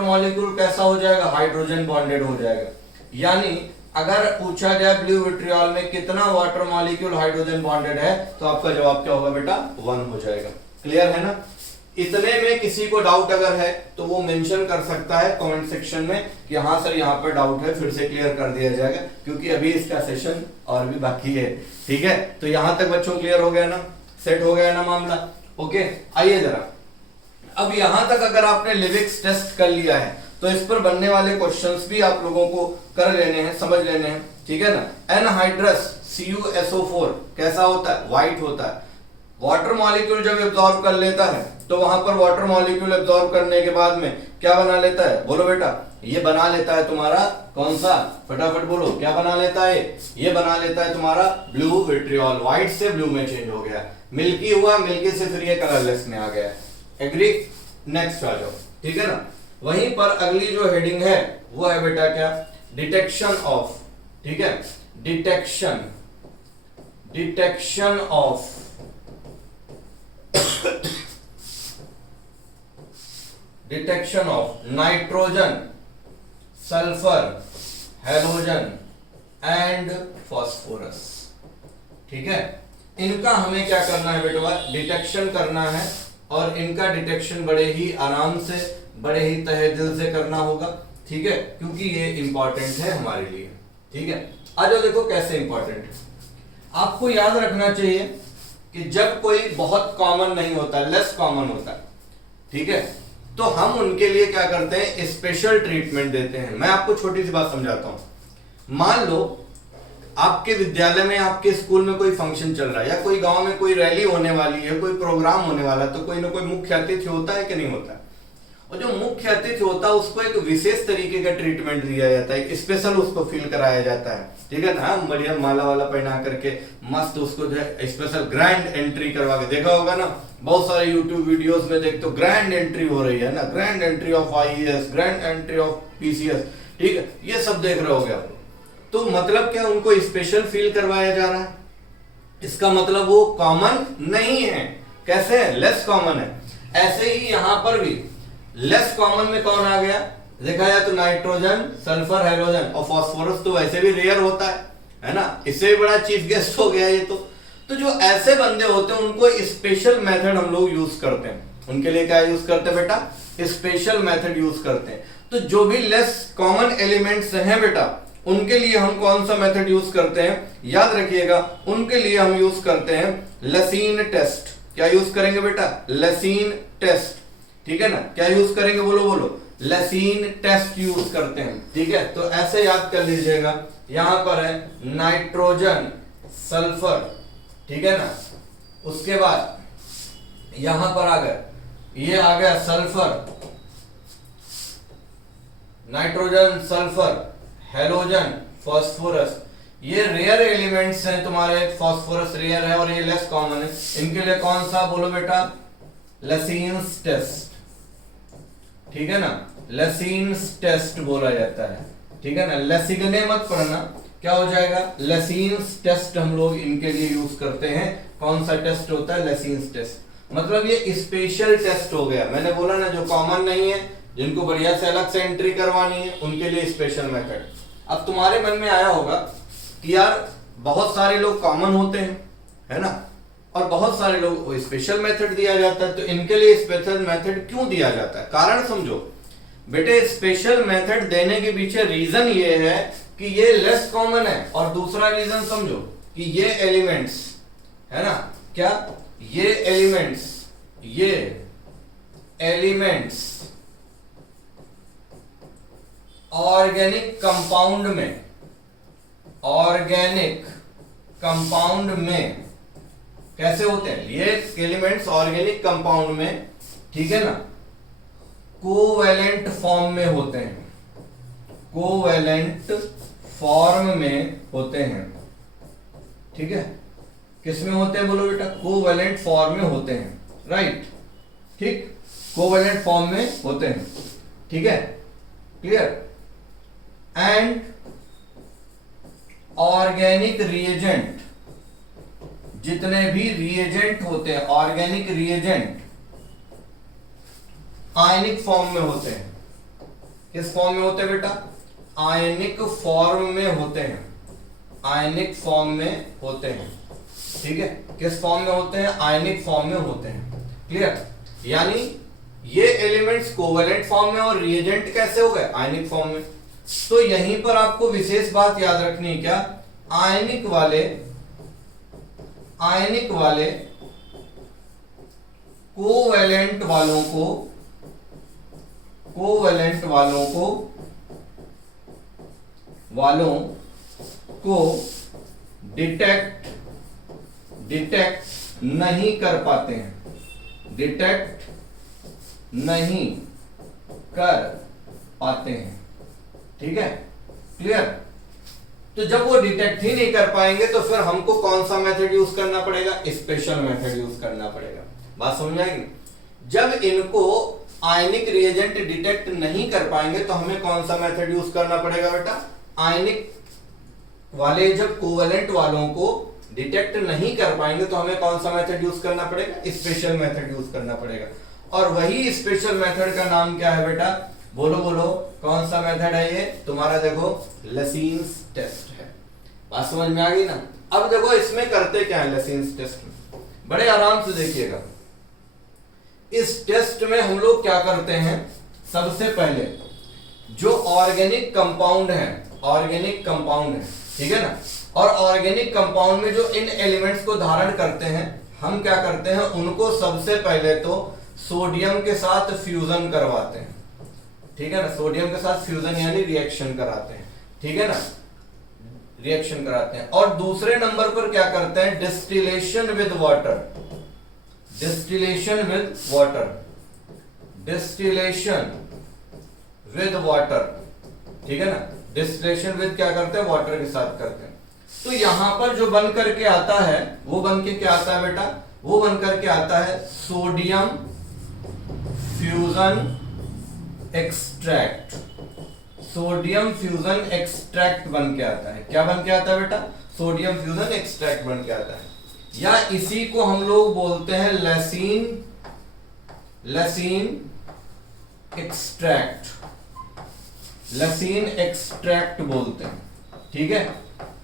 मॉलिक्यूल कैसा हो जाएगा, हाइड्रोजन बॉन्डेड हो जाएगा। यानी अगर पूछा जाए ब्लू विट्रियोल में कितना वाटर मॉलिक्यूल हाइड्रोजन बॉन्डेड है, तो आपका जवाब क्या होगा बेटा, 1 हो जाएगा। क्लियर है ना। इतने में किसी को डाउट अगर है तो वो मेंशन कर सकता है कमेंट सेक्शन में कि हाँ सर यहाँ पर डाउट है, फिर से क्लियर कर दिया जाएगा, क्योंकि अभी इसका सेशन और भी बाकी है, ठीक है। तो यहां तक बच्चों क्लियर हो गया ना, सेट हो गया ना मामला, ओके। आइए जरा, अब यहां तक अगर आपने लिबिक्स टेस्ट कर लिया है तो इस पर बनने वाले क्वेश्चंस भी आप लोगों को कर लेने हैं, समझ लेने हैं, ठीक है ना। एनहाइड्रस CuSO4 कैसा होता है, व्हाइट होता है। वाटर मॉलिक्यूल जब एब्जॉर्ब कर लेता है तो वहां पर वाटर मॉलिक्यूल एब्जॉर्ब करने के बाद में क्या बना लेता है, बोलो बेटा, ये बना लेता है तुम्हारा कौन सा, फटाफट बोलो, क्या बना लेता है, ये बना लेता है तुम्हारा ब्लू विट्रियोल। व्हाइट से ब्लू में चेंज हो गया, मिल्की हुआ, मिल्की से फिर ये कलरलेस में आ गया। एग्री, नेक्स्ट आ जाओ, ठीक है ना। वहीं पर अगली जो हेडिंग है वो है बेटा क्या, डिटेक्शन ऑफ, ठीक है, detection of nitrogen, sulphur, halogen and phosphorus, ठीक है। इनका हमें क्या करना है बेटा, डिटेक्शन करना है, और इनका डिटेक्शन बड़े ही आराम से, बड़े ही तहे दिल से करना होगा, ठीक है, क्योंकि ये इंपॉर्टेंट है हमारे लिए, ठीक है। आज देखो कैसे इंपॉर्टेंट है, आपको याद रखना चाहिए कि जब कोई बहुत कॉमन नहीं होता, लेस कॉमन होता है, ठीक है, तो हम उनके लिए क्या करते हैं, स्पेशल ट्रीटमेंट देते हैं। मैं आपको छोटी सी बात समझाता हूं। मान लो आपके विद्यालय में, आपके स्कूल में कोई फंक्शन चल रहा है, या कोई गांव में कोई रैली होने वाली है, कोई प्रोग्राम होने वाला है, तो कोई ना कोई मुख्य अतिथि होता है कि नहीं होता है। और जो मुख्य अतिथि होता है उसको एक विशेष तरीके का ट्रीटमेंट दिया जाता है, स्पेशल उसको फील कराया जाता है, ठीक है ना। बढ़िया माला वाला पहना करके मस्त उसको जो है स्पेशल ग्रैंड एंट्री करवा के, देखा होगा ना बहुत सारे यूट्यूब वीडियोस में, देखते हो ग्रैंड एंट्री हो रही है ना, grand entry of IAS, grand entry of PCS, ठीक है, ये सब देख रहे होगे आप। तो मतलब क्या, उनको स्पेशल फील करवाया जा रहा है, इसका मतलब वो कॉमन नहीं है। कैसे है, लेस कॉमन है। ऐसे ही यहां पर भी लेस कॉमन में कौन आ गया, देखा जाए तो नाइट्रोजन, सल्फर, हैलोजन, और फास्फोरस तो वैसे भी रेयर होता है ना, इससे भी बड़ा चीफ गेस्ट हो गया ये तो जो ऐसे बंदे होते हैं उनको स्पेशल मेथड हम लोग यूज करते हैं। उनके लिए क्या यूज करते हैं बेटा, स्पेशल मेथड यूज करते हैं। तो जो भी लेस कॉमन एलिमेंट्स हैं बेटा, उनके लिए हम कौन सा मेथड यूज करते हैं, याद रखिएगा, उनके लिए हम यूज करते हैं लेसीन टेस्ट। क्या यूज करेंगे बेटा, लेसीन टेस्ट, ठीक है ना। क्या यूज करेंगे, बोलो, लेसीन टेस्ट यूज करते हैं, ठीक है। तो ऐसे याद कर लीजिएगा, यहां पर है नाइट्रोजन, सल्फर, ठीक है ना। उसके बाद यहां पर आ गया, ये आ गया sulphur, nitrogen, sulphur, halogen, phosphorus, ये रेयर एलिमेंट्स हैं तुम्हारे। फास्फोरस रेयर है और ये लेस कॉमन है। इनके लिए कौन सा, बोलो बेटा, लेसीन्स टेस्ट, ठीक है ना, लेसीन्स टेस्ट बोला जाता है, ठीक है ना। लेसिगने मत पढ़ना, क्या हो जाएगा, लेसीन्स टेस्ट हम लोग इनके लिए यूज करते हैं। कौन सा टेस्ट होता है, लेसीन्स टेस्ट, मतलब ये स्पेशल टेस्ट हो गया। मैंने बोला ना, जो कॉमन नहीं है, जिनको बढ़िया से अलग से एंट्री करवानी है, उनके लिए स्पेशल मेथड। अब तुम्हारे मन में आया होगा कि यार बहुत सारे लोग कॉमन होते हैं, है ना, और बहुत सारे लोग स्पेशल मेथड दिया जाता है, तो इनके लिए स्पेशल मेथड क्यों दिया जाता है, कारण समझो बेटे। स्पेशल मेथड देने के पीछे रीजन ये है कि ये लेस कॉमन है, और दूसरा रीजन समझो कि ये एलिमेंट्स, है ना, क्या ये एलिमेंट्स ऑर्गेनिक कंपाउंड में कैसे होते हैं, ये एलिमेंट्स ऑर्गेनिक कंपाउंड में, ठीक है ना, कोवैलेंट फॉर्म में होते हैं, कोवैलेंट फॉर्म में होते हैं, ठीक है, किसमें होते हैं बोलो बेटा, कोवेलेंट फॉर्म में होते हैं, राइट, ठीक, कोवेलेंट फॉर्म में होते हैं, ठीक है, क्लियर। एंड ऑर्गेनिक रिएजेंट, जितने भी रिएजेंट होते हैं, ऑर्गेनिक रिएजेंट आयनिक फॉर्म में होते हैं। किस फॉर्म में होते हैं बेटा, आयनिक फॉर्म में होते हैं, आयनिक फॉर्म में होते हैं, ठीक है, किस फॉर्म में होते हैं, आयनिक फॉर्म में होते हैं, क्लियर। यानी ये एलिमेंट्स कोवेलेंट फॉर्म में और रिएजेंट कैसे हो गए, आयनिक फॉर्म में। तो यहीं पर आपको विशेष बात याद रखनी है, क्या, आयनिक वाले कोवेलेंट वालों को डिटेक्ट नहीं कर पाते हैं, डिटेक्ट नहीं कर पाते हैं, ठीक है, क्लियर। तो जब वो डिटेक्ट ही नहीं कर पाएंगे तो फिर हमको कौन सा मेथड यूज करना पड़ेगा, स्पेशल मेथड यूज करना पड़ेगा। बात समझ आएगी। जब इनको आयनिक रिएजेंट डिटेक्ट नहीं कर पाएंगे तो हमें कौन सा मेथड यूज करना पड़ेगा बेटा, आयनिक वाले जब कोवेलेंट वालों को डिटेक्ट नहीं कर पाएंगे तो हमें कौन सा मेथड यूज करना पड़ेगा, स्पेशल मेथड यूज करना पड़ेगा। और वही स्पेशल मेथड का नाम क्या है बेटा, बोलो बोलो, कौन सा मेथड है ये, तुम्हारा देखो लेसीन्स टेस्ट है। बात समझ में आ गई ना। अब देखो इसमें करते क्या है लेसीन्स टेस्ट में, बड़े आराम से देखिएगा। इस टेस्ट में हम लोग क्या करते हैं, सबसे पहले जो ऑर्गेनिक कंपाउंड है, ठीक है ना, और ऑर्गेनिक कंपाउंड में जो इन एलिमेंट्स को धारण करते हैं, हम क्या करते हैं, उनको सबसे पहले तो सोडियम के साथ फ्यूजन करवाते हैं, ठीक है ना, सोडियम के साथ फ्यूजन यानी रिएक्शन कराते हैं, ठीक है ना, रिएक्शन कराते हैं। और दूसरे नंबर पर क्या करते हैं, डिस्टिलेशन विद वाटर, ठीक है ना, डिस्टिलेशन विद क्या करते हैं, वाटर के साथ करते हैं। तो यहां पर जो बन करके आता है वो बन के क्या आता है बेटा, वो बन करके आता है sodium fusion extract, sodium fusion extract बन के आता है। क्या बन के आता है बेटा, सोडियम फ्यूजन एक्सट्रैक्ट बन के आता है, या इसी को हम लोग बोलते हैं लसीन एक्सट्रैक्ट बोलते हैं, ठीक है।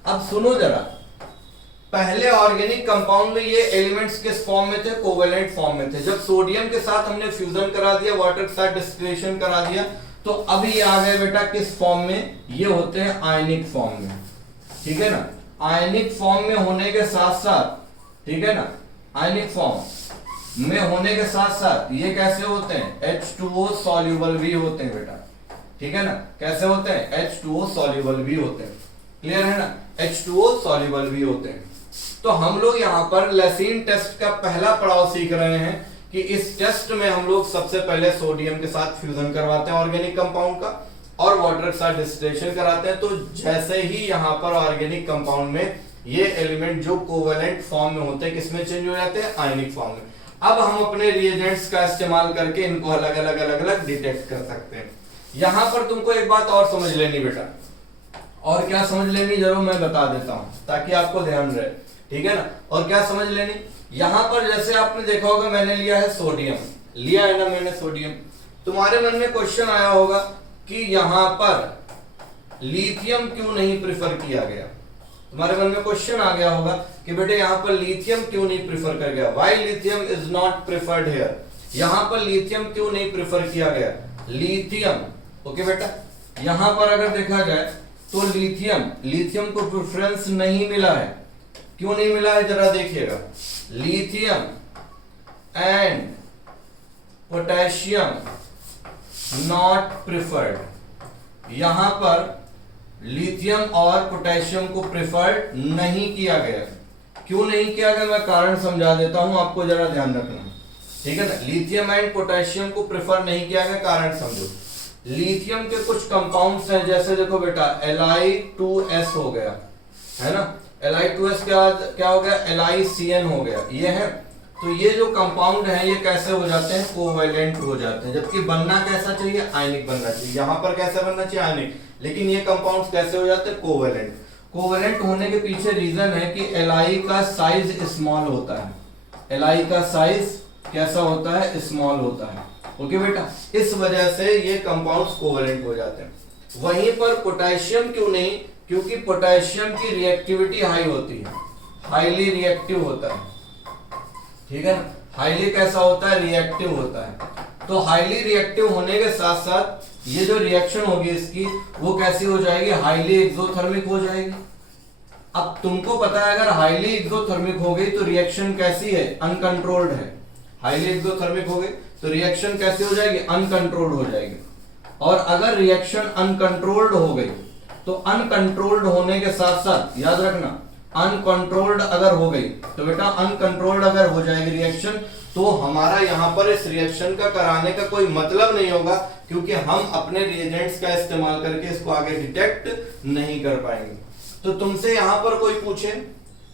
अब सुनो जरा, पहले ऑर्गेनिक कंपाउंड में ये एलिमेंट्स किस फॉर्म में थे, कोवेलेंट फॉर्म में थे। जब सोडियम के साथ हमने फ्यूजन करा दिया, वाटर के साथ डिस्टिलेशन करा दिया, तो अब ये आ गए बेटा किस फॉर्म में, ये होते हैं आयनिक फॉर्म में, ठीक है ना। आयनिक फॉर्म में होने के साथ साथ, ठीक है ना, आयनिक फॉर्म में होने के साथ साथ ये कैसे होते हैं, H2O सॉल्युबल भी होते हैं बेटा, ठीक है ना, कैसे होते हैं, H2O सॉल्युबल भी होते हैं, क्लियर है ना, H2O सॉल्युबल भी होते हैं। तो हम लोग यहाँ पर लेसीन टेस्ट का पहला पड़ाव सीख रहे हैं कि इस टेस्ट में हम लोग सबसे पहले सोडियम के साथ फ्यूजन करवाते हैं ऑर्गेनिक कंपाउंड का, और वाटर के साथ डिस्टिलेशन कराते हैं। तो जैसे ही यहाँ पर ऑर्गेनिक कंपाउंड में ये एलिमेंट जो कोवेलेंट फॉर्म में होते हैं, किसमें चेंज हो जाते हैं, आयनिक फॉर्म में। अब हम अपने रिएजेंट्स का इस्तेमाल करके इनको अलग अलग डिटेक्ट कर सकते हैं। यहां पर तुमको एक बात और समझ लेनी बेटा, और क्या समझ लेनी जरूर मैं बता देता हूं ताकि आपको ध्यान रहे, ठीक है ना। और क्या समझ लेनी, यहां पर जैसे आपने देखा होगा मैंने लिया है सोडियम, लिया है ना मैंने सोडियम, तुम्हारे मन में क्वेश्चन आया होगा कि यहां पर लिथियम क्यों नहीं प्रिफर किया गया। तुम्हारे मन में क्वेश्चन आ गया होगा कि बेटे यहां पर लिथियम क्यों नहीं प्रिफर कर गया, why lithium is not preferred here, यहां पर लिथियम क्यों नहीं प्रिफर किया गया। लिथियम, ओके बेटा, यहां पर अगर देखा जाए तो लिथियम को प्रेफरेंस नहीं मिला है। क्यों नहीं मिला है जरा देखिएगा, lithium and potassium not preferred, यहां पर लिथियम और पोटेशियम को प्रेफर्ड नहीं किया गया। क्यों नहीं किया गया, मैं कारण समझा देता हूं, आपको जरा ध्यान रखना, ठीक है ना। लिथियम एंड पोटेशियम को प्रेफर नहीं किया गया, कारण समझो। लिथियम के कुछ कंपाउंड्स हैं, जैसे देखो बेटा Li2S हो गया, है ना, Li2S क्या हो गया, LiCN हो गया, ये है। तो ये जो कंपाउंड है ये कैसे हो जाते हैं, कोवेलेंट हो जाते हैं, जबकि बनना कैसा चाहिए, आयनिक बनना चाहिए। यहाँ पर कैसा बनना चाहिए, आयनिक, लेकिन ये कंपाउंड्स कैसे हो जाते हैं, कोवेलेंट। कोवेलेंट होने के पीछे रीजन है कि Li का साइज स्मॉल होता है, Li का साइज कैसा होता है, स्मॉल होता है। ओके बेटा, इस वजह से ये कंपाउंड्स कोवेलेंट हो जाते हैं। वहीं पर पोटेशियम क्यों नहीं, क्योंकि पोटेशियम की रिएक्टिविटी हाई होती है, हाईली रिएक्टिव होता है, ठीक है ना। हाईली कैसा होता है, रिएक्टिव होता है। तो हाईली रिएक्टिव होने के साथ साथ ये जो रिएक्शन होगी इसकी वो कैसी हो जाएगी, हाईली एक्सोथर्मिक हो जाएगी। अब तुमको पता है अगर हाईली एक्सोथर्मिक हो गई तो रिएक्शन कैसी है, अनकंट्रोल्ड है। हाईली एक्सोथर्मिक हो गई तो रिएक्शन कैसी हो जाएगी, अनकंट्रोल्ड हो जाएगी। और अगर रिएक्शन अनकंट्रोल्ड हो गई तो अनकंट्रोल्ड होने के साथ साथ याद रखना, अनकंट्रोल्ड अगर हो गई तो बेटा अनकंट्रोल्ड अगर हो जाएगी रिएक्शन तो हमारा यहां पर इस रिएक्शन का कराने का कोई मतलब नहीं होगा, क्योंकि हम अपने रिएजेंट्स का इस्तेमाल करके इसको आगे डिटेक्ट नहीं कर पाएंगे। तो तुमसे यहां पर कोई पूछे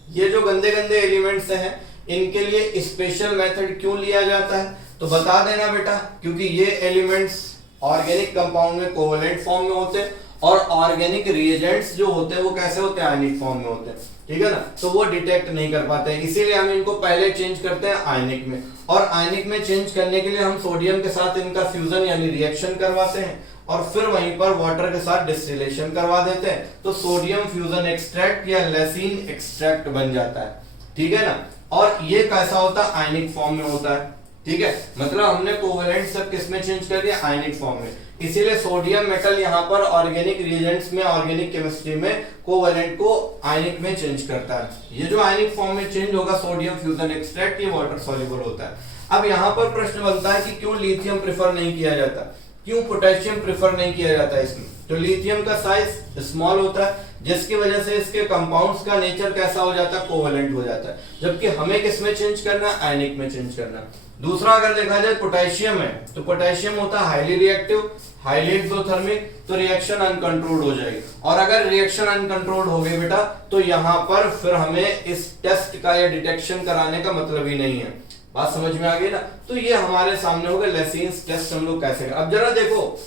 ये जो गंदे गंदे एलिमेंट्स हैं इनके लिए स्पेशल मेथड क्यों लिया जाता है, तो बता देना बेटा, क्योंकि ये एलिमेंट्स ऑर्गेनिक कंपाउंड में कोवेलेंट फॉर्म में होते हैं और ऑर्गेनिक रिएजेंट्स जो होते हैं वो कैसे होते हैं, आयनिक फॉर्म में होते हैं, ठीक है ना। तो वो डिटेक्ट नहीं कर पाते हैं, इसीलिए हम इनको पहले चेंज करते हैं आयनिक में। और आयनिक में चेंज करने के लिए हम सोडियम के साथ इनका फ्यूजन यानी रिएक्शन करवाते हैं और फिर वहीं पर वाटर के साथ डिस्टिलेशन करवा देते हैं, तो सोडियम फ्यूजन एक्सट्रैक्ट या लेसिन एक्सट्रैक्ट बन जाता है, ठीक है ना। और ये कैसा होता है, आयनिक फॉर्म में होता है, ठीक है। मतलब हमने कोवेलेंट सब किस में चेंज कर दिया, आयनिक फॉर्म में। इसीलिए सोडियम मेटल यहाँ पर ऑर्गेनिक रिएजेंट्स में, ऑर्गेनिक केमिस्ट्री में कोवेलेंट को आयनिक में चेंज करता है। ये जो आयनिक फॉर्म में चेंज होगा सोडियम फ्यूजन एक्सट्रैक्ट, ये वाटर सॉल्युबल होता है। अब यहाँ पर प्रश्न बनता है कि क्यों लिथियम प्रेफर नहीं किया जाता, क्यों पोटेशियम प्रेफर नहीं किया जाता इसमें। तो लिथियम का साइज स्मॉल होता है जिसकी वजह से इसके कंपाउंड्स का नेचर कैसा हो जाता है, कोवेलेंट हो जाता है, जबकि हमें किस में चेंज करना है, आयनिक में चेंज करना है। दूसरा अगर देखा जाए पोटेशियम है तो पोटेशियम होता है हाईली रिएक्टिव, हाईली एक्सोथर्मिक, तो रिएक्शन अनकंट्रोल्ड हो जाएगी। और अगर रिएक्शन अनकंट्रोल्ड हो गई बेटा तो यहाँ पर फिर हमें इस टेस्ट का या डिटेक्शन कराने का मतलब ही नहीं है। बात समझ में आ गई ना। तो ये हमारे सामने होगा लेसिन्स टेस्ट हम लोग कैसे करें। अब जरा देखो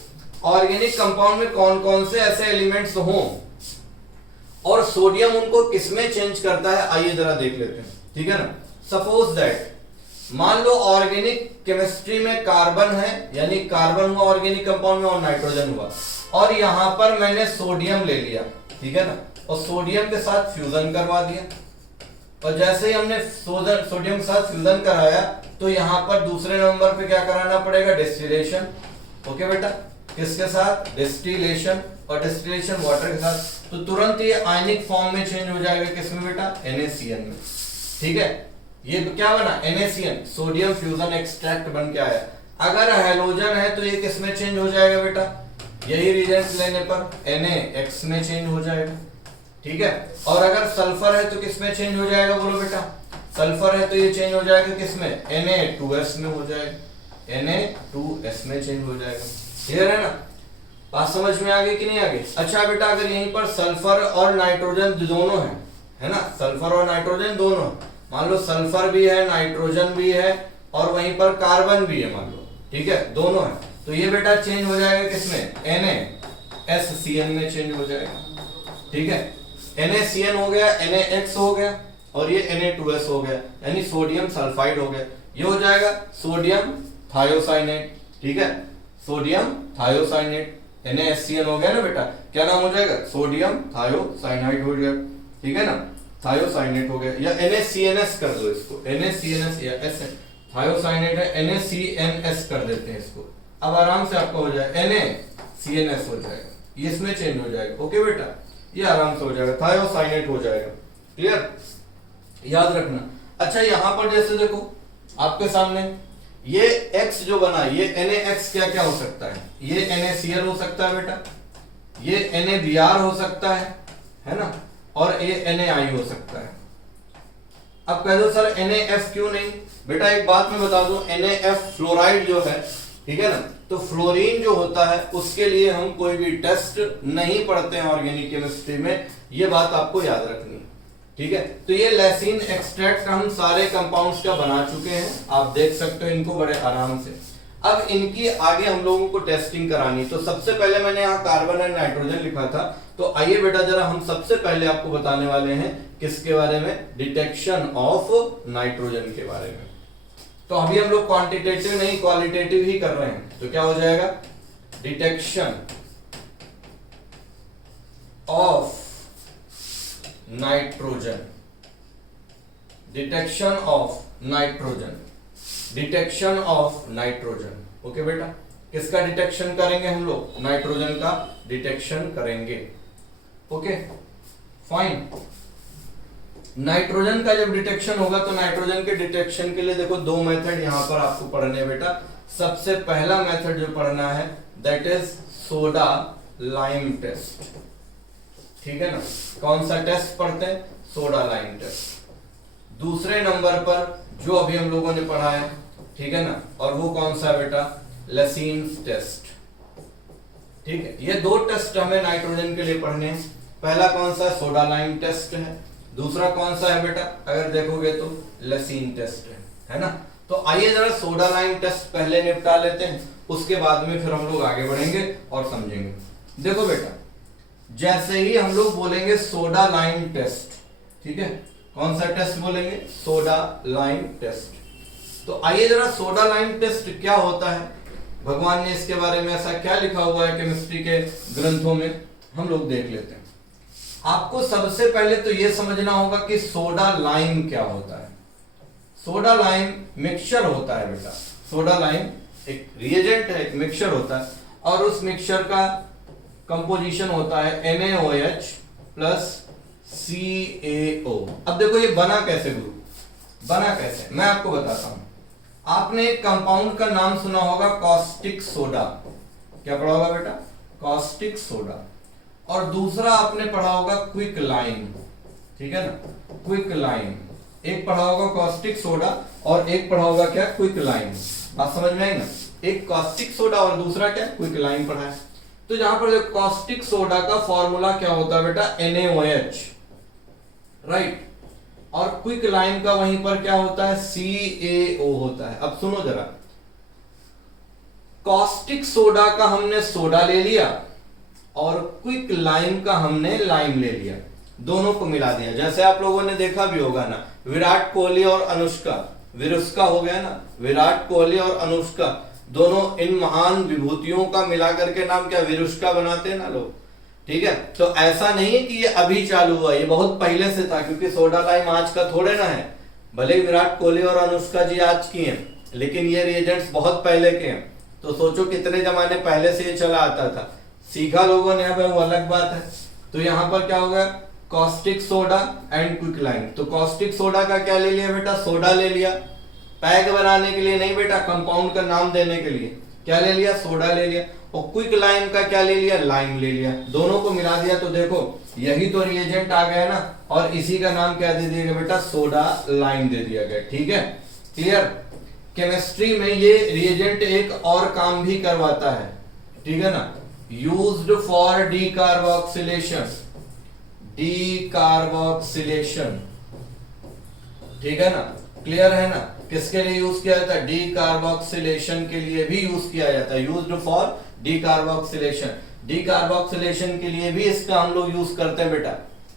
ऑर्गेनिक कंपाउंड में कौन कौन से ऐसे एलिमेंट्स हों और सोडियम उनको किसमें चेंज करता है, आइए जरा देख लेते हैं, ठीक है ना। सपोज दैट मान लो ऑर्गेनिक केमिस्ट्री में कार्बन है, यानी कार्बन हुआ ऑर्गेनिक कंपाउंड में और नाइट्रोजन हुआ, और यहां पर मैंने सोडियम ले लिया, ठीक है ना, और सोडियम के साथ फ्यूजन करवा दिया। और जैसे ही हमने सोडियम के साथ फ्यूजन कराया तो यहां पर दूसरे नंबर पे क्या कराना पड़ेगा, डिस्टिलेशन। ओके बेटा, किसके साथ, डिस्टिलेशन, और डिस्टिलेशन वाटर के साथ, तो तुरंत ये आयनिक फॉर्म में चेंज हो जाएगा, किसमें बेटा, NaCN में, ठीक है। ये क्या बना, NaCN, सोडियम फ्यूजन एक्सट्रैक्ट बन के आया। अगर हैलोजन है तो ये किस में चेंज हो जाएगा बेटा, यही रीजेंट्स लेने पर NaX में चेंज हो जाएगा, ठीक है। और अगर सल्फर है तो किस में चेंज हो जाएगा, बोलो बेटा, सल्फर है तो ये चेंज हो जाएगा किसमें, Na2S में हो जाएगा, Na2S में चेंज हो जाएगा। क्लियर है ना, बात समझ में आ गई कि नहीं आ गई। अच्छा बेटा, अगर यहीं पर सल्फर और नाइट्रोजन दोनों है ना, सल्फर और नाइट्रोजन दोनों, मान लो सल्फर भी है, नाइट्रोजन भी है, और वहीं पर कार्बन भी है मान लो, ठीक है, दोनों है, तो ये बेटा चेंज हो जाएगा किसमें, NaSCN में चेंज हो जाएगा, ठीक है। NaCN हो गया, NaX हो गया, और ये Na2S हो गया, यानी सोडियम सल्फाइड हो गया। ये हो जाएगा सोडियम थायोसाइनेट, ठीक है, सोडियम थायोसाइनेट, NaSCN हो गया ना बेटा, क्या नाम हो जाएगा, सोडियम थायोसाइनाइड हो गया, ठीक है ना, थायोसाइनेट हो गया, या NaCNS कर दो इसको, NaCNS या S थायोसाइनेट है, NaCNS कर देते हैं इसको, अब आराम से आपका हो जाएगा NaCNS हो जाएगा, ये इसमें चेंज हो जाएगा। ओके बेटा, ये आराम से हो जाएगा, थायोसाइनेट हो जाएगा। क्लियर, याद रखना। अच्छा यहां पर जैसे देखो आपके सामने ये X जो बना, ये NaX क्या क्या हो सकता है, ये NaCl हो सकता है बेटा, ये NaBr हो सकता है ना, और ये NaI हो सकता है। अब कह दो सर NaF क्यों नहीं, बेटा एक बात मैं बता दूं, NaF फ्लोराइड जो है, ठीक है ना, तो फ्लोरीन जो होता है उसके लिए हम कोई भी टेस्ट नहीं पढ़ते हैं ऑर्गेनिक केमिस्ट्री में, ये बात आपको याद रखनी है। ठीक है, तो ये लेसिन एक्सट्रैक्ट हम सारे कंपाउंड्स का बना चुके हैं, आप देख सकते हो इनको बड़े आराम से। अब इनकी आगे हम लोगों को टेस्टिंग करानी, तो सबसे पहले मैंने यहाँ कार्बन एंड नाइट्रोजन लिखा था, तो आइए बेटा जरा हम सबसे पहले आपको बताने वाले हैं किसके बारे में, डिटेक्शन ऑफ नाइट्रोजन के बारे में। तो अभी हम लोग क्वांटिटेटिव नहीं क्वालिटेटिव ही कर रहे हैं, तो क्या हो जाएगा, detection of nitrogen, detection of nitrogen, detection of nitrogen. Okay बेटा, किसका डिटेक्शन करेंगे हम लोग, नाइट्रोजन का डिटेक्शन करेंगे। ओके फाइन, नाइट्रोजन का जब डिटेक्शन होगा तो नाइट्रोजन के डिटेक्शन के लिए देखो दो मेथड यहां पर आपको पढ़ने हैं बेटा। सबसे पहला मेथड जो पढ़ना है that is soda lime test, ठीक है ना। कौन सा टेस्ट पढ़ते हैं, सोडा लाइम टेस्ट। दूसरे नंबर पर जो अभी हम लोगों ने पढ़ा है, ठीक है ना, और वो कौन सा है बेटा, लेसिन टेस्ट, ठीक है। ये दो टेस्ट हमें नाइट्रोजन के लिए पढ़ने हैं। पहला कौन सा, सोडा लाइम टेस्ट है, दूसरा कौन सा है बेटा, अगर देखोगे तो लेसिन टेस्ट है ना। तो आइए जरा सोडा लाइम टेस्ट पहले निपटा लेते हैं, उसके बाद में फिर हम लोग आगे बढ़ेंगे और समझेंगे। देखो बेटा, जैसे ही हम लोग बोलेंगे सोडा लाइम टेस्ट, ठीक है, कौन सा टेस्ट बोलेंगे, सोडा लाइम टेस्ट। तो आइए जरा सोडा लाइम टेस्ट क्या होता है, भगवान ने इसके बारे में ऐसा क्या लिखा हुआ है केमिस्ट्री के ग्रंथों में, हम लोग देख लेते हैं। आपको सबसे पहले तो यह समझना होगा कि सोडा लाइम क्या होता है। सोडा लाइम मिक्सचर होता है बेटा, सोडा लाइम एक रिएजेंट है, एक मिक्सचर होता है, और उस मिक्सचर का कंपोजिशन होता है NaOH प्लस CaO। अब देखो ये बना कैसे गुरु, बना कैसे, मैं आपको बताता हूं। आपने एक कंपाउंड का नाम सुना होगा कॉस्टिक सोडा, क्या पढ़ा होगा बेटा, कॉस्टिक सोडा। और दूसरा आपने पढ़ा होगा क्विक लाइम, ठीक है ना, क्विक लाइम। एक पढ़ा होगा कॉस्टिक सोडा और एक पढ़ा होगा क्या, क्विक लाइम। बात समझ में आई ना, एक कॉस्टिक सोडा और दूसरा क्या, क्विक लाइम पढ़ा है। तो जहां पर कॉस्टिक सोडा का फॉर्मूला क्या होता है बेटा, NaOH, राइट, और क्विक लाइम का वहीं पर क्या होता है, CaO होता है। अब सुनो जरा, कॉस्टिक सोडा का हमने सोडा ले लिया और क्विक लाइम का हमने लाइम ले लिया, दोनों को मिला दिया। जैसे आप लोगों ने देखा भी होगा ना, विराट कोहली और अनुष्का, विरुष्का हो गया ना, विराट कोहली और अनुष्का, दोनों इन महान विभूतियों का मिलाकर के नाम क्या, विरुष्का बनाते हैं ना लोग, ठीक है। तो ऐसा नहीं है कि ये अभी चालू हुआ, ये बहुत पहले से था, क्योंकि सोडा लाइम आज का थोड़े ना है। भले विराट कोहली और अनुष्का जी आज की हैं, लेकिन ये रिएजेंट्स बहुत पहले के हैं। तो सोचो कितने जमाने पहले से ये चला आता था, सीखा लोगों ने, अब वो अलग बात है। तो यहां पर क्या होगा, caustic soda and quick lime. तो कॉस्टिक सोडा का क्या ले लिया बेटा, सोडा ले लिया, पैक बनाने के लिए नहीं बेटा, कंपाउंड का नाम देने के लिए क्या ले लिया, सोडा ले लिया। और क्विक लाइम का क्या ले लिया, लाइम ले लिया, दोनों को मिला दिया। तो देखो यही तो रिएजेंट आ गया ना, और इसी का नाम क्या दे दिया गया बेटा, सोडा लाइम दे दिया गया, ठीक है, क्लियर। केमिस्ट्री में ये रिएजेंट एक और काम भी करवाता है, ठीक है ना, यूज्ड फॉर डीकार्बोक्सिलेशन, डीकार्बोक्सिलेशन, ठीक है ना, क्लियर है ना। किसके लिए यूज किया जाता है, डीकार्बोक्सिलेशन के लिए भी यूज किया जाता है, यूज्ड फॉर डीकार्बोक्सिलेशन। डीकार्बोक्सिलेशन के लिए भी इसका हम लोग यूज करते हैं बेटा।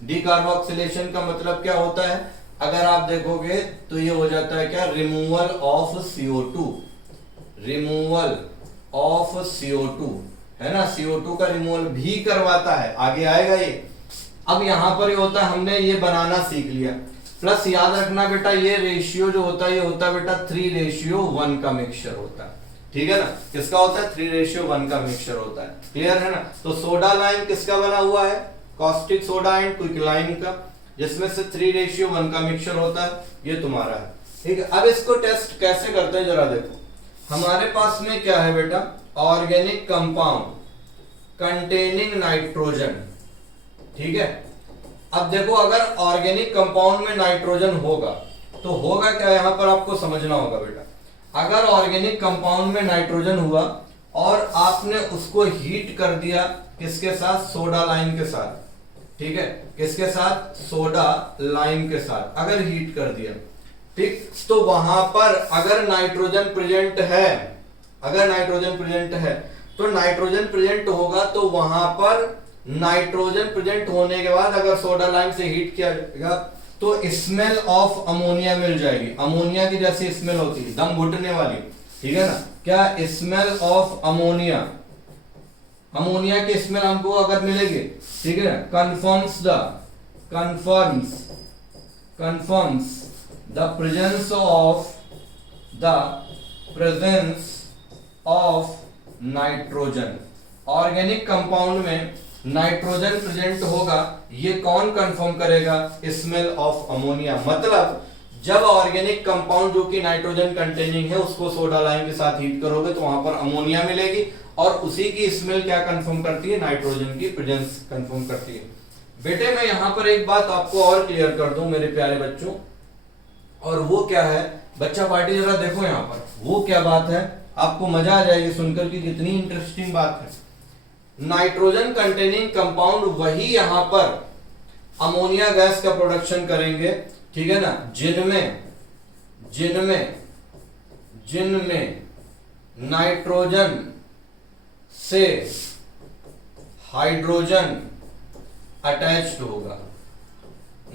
डीकार्बोक्सिलेशन का मतलब क्या होता है, अगर आप देखोगे तो ये हो जाता है क्या, removal of CO2, removal of CO2, है ना, CO2 का रिमूवल भी करवाता है, आगे आएगा ये। अब यहां पर ये होता है, हमने ये बनाना सीख लिया, प्लस याद रखना बेटा ये रेशियो जो होता है, ये होता है बेटा 3:1 का मिक्सचर होता है, ठीक है ना। किसका होता है, 3:1 का मिक्सचर होता है, क्लियर है ना। तो सोडा लाइम किसका बना हुआ है, caustic soda and quick lime का, जिसमें से 3:1 का मिक्सचर होता है, ये तुम्हारा है, ठीक है। अब इसको टेस्ट कैसे करते हैं जरा देखो। हमारे पास में क्या है बेटा, ऑर्गेनिक कंपाउंड कंटेनिंग नाइट्रोजन, ठीक है। अब देखो अगर ऑर्गेनिक कंपाउंड में नाइट्रोजन होगा तो होगा क्या, यहां पर आपको समझना होगा बेटा। अगर ऑर्गेनिक कंपाउंड में नाइट्रोजन हुआ और आपने उसको हीट कर दिया किसके साथ, सोडा लाइम के साथ, ठीक है, किसके साथ? सोडा लाइम के साथ अगर हीट कर दिया, ठीक, तो वहां पर अगर नाइट्रोजन प्रेजेंट है, अगर नाइट्रोजन प्रेजेंट है तो नाइट्रोजन प्रेजेंट होगा, तो वहां पर नाइट्रोजन प्रेजेंट होने के बाद अगर सोडा लाइम से हीट किया जाएगा तो स्मेल ऑफ अमोनिया मिल जाएगी, अमोनिया की जैसी स्मेल होती है, दम घुटने वाली, ठीक है ना, क्या? स्मेल ऑफ अमोनिया, अमोनिया की स्मेल हमको अगर मिलेगी, ठीक है, confirms the presence of nitrogen. Organic compound में नाइट्रोजन प्रेजेंट होगा, ये कौन कंफर्म करेगा? Smell of ammonia. मतलब जब ऑर्गेनिक कंपाउंड जो कि नाइट्रोजन कंटेनिंग है उसको सोडा लाइम के साथ हीट करोगे तो वहां पर अमोनिया मिलेगी, और उसी की स्मेल क्या कंफर्म करती है? नाइट्रोजन की प्रेजेंस कंफर्म करती है। बेटे मैं यहां पर एक बात आपको और क्लियर कर दूं मेरे प्यारे बच्चों, और वो क्या है? बच्चा पार्टी जरा देखो यहां पर, वो क्या बात है, आपको मजा आ जाएगी सुनकर कि कितनी इंटरेस्टिंग बात है। नाइट्रोजन कंटेनिंग कंपाउंड वही यहां पर अमोनिया गैस का प्रोडक्शन करेंगे, ठीक है ना, जिनमें नाइट्रोजन से हाइड्रोजन अटैच्ड होगा,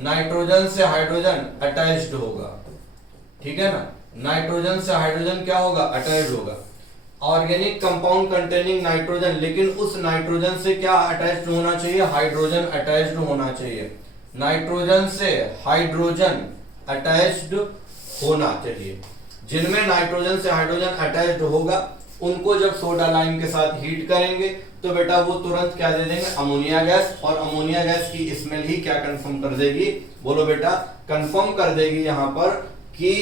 नाइट्रोजन से हाइड्रोजन अटैच्ड होगा, ठीक है ना, नाइट्रोजन से हाइड्रोजन क्या होगा? अटैच्ड होगा। ऑर्गेनिक कंपाउंड कंटेनिंग नाइट्रोजन, लेकिन उस नाइट्रोजन से क्या अटैच्ड होना चाहिए? हाइड्रोजन अटैच्ड होना चाहिए, नाइट्रोजन से हाइड्रोजन अटैच्ड होना चाहिए। जिनमें नाइट्रोजन से हाइड्रोजन अटैच्ड होगा उनको जब सोडा लाइम के साथ हीट करेंगे तो बेटा वो तुरंत क्या दे देंगे? अमोनिया गैस, और अमोनिया गैस की स्मेल ही क्या कंफर्म कर देगी? बोलो बेटा, कंफर्म कर देगी यहां पर कि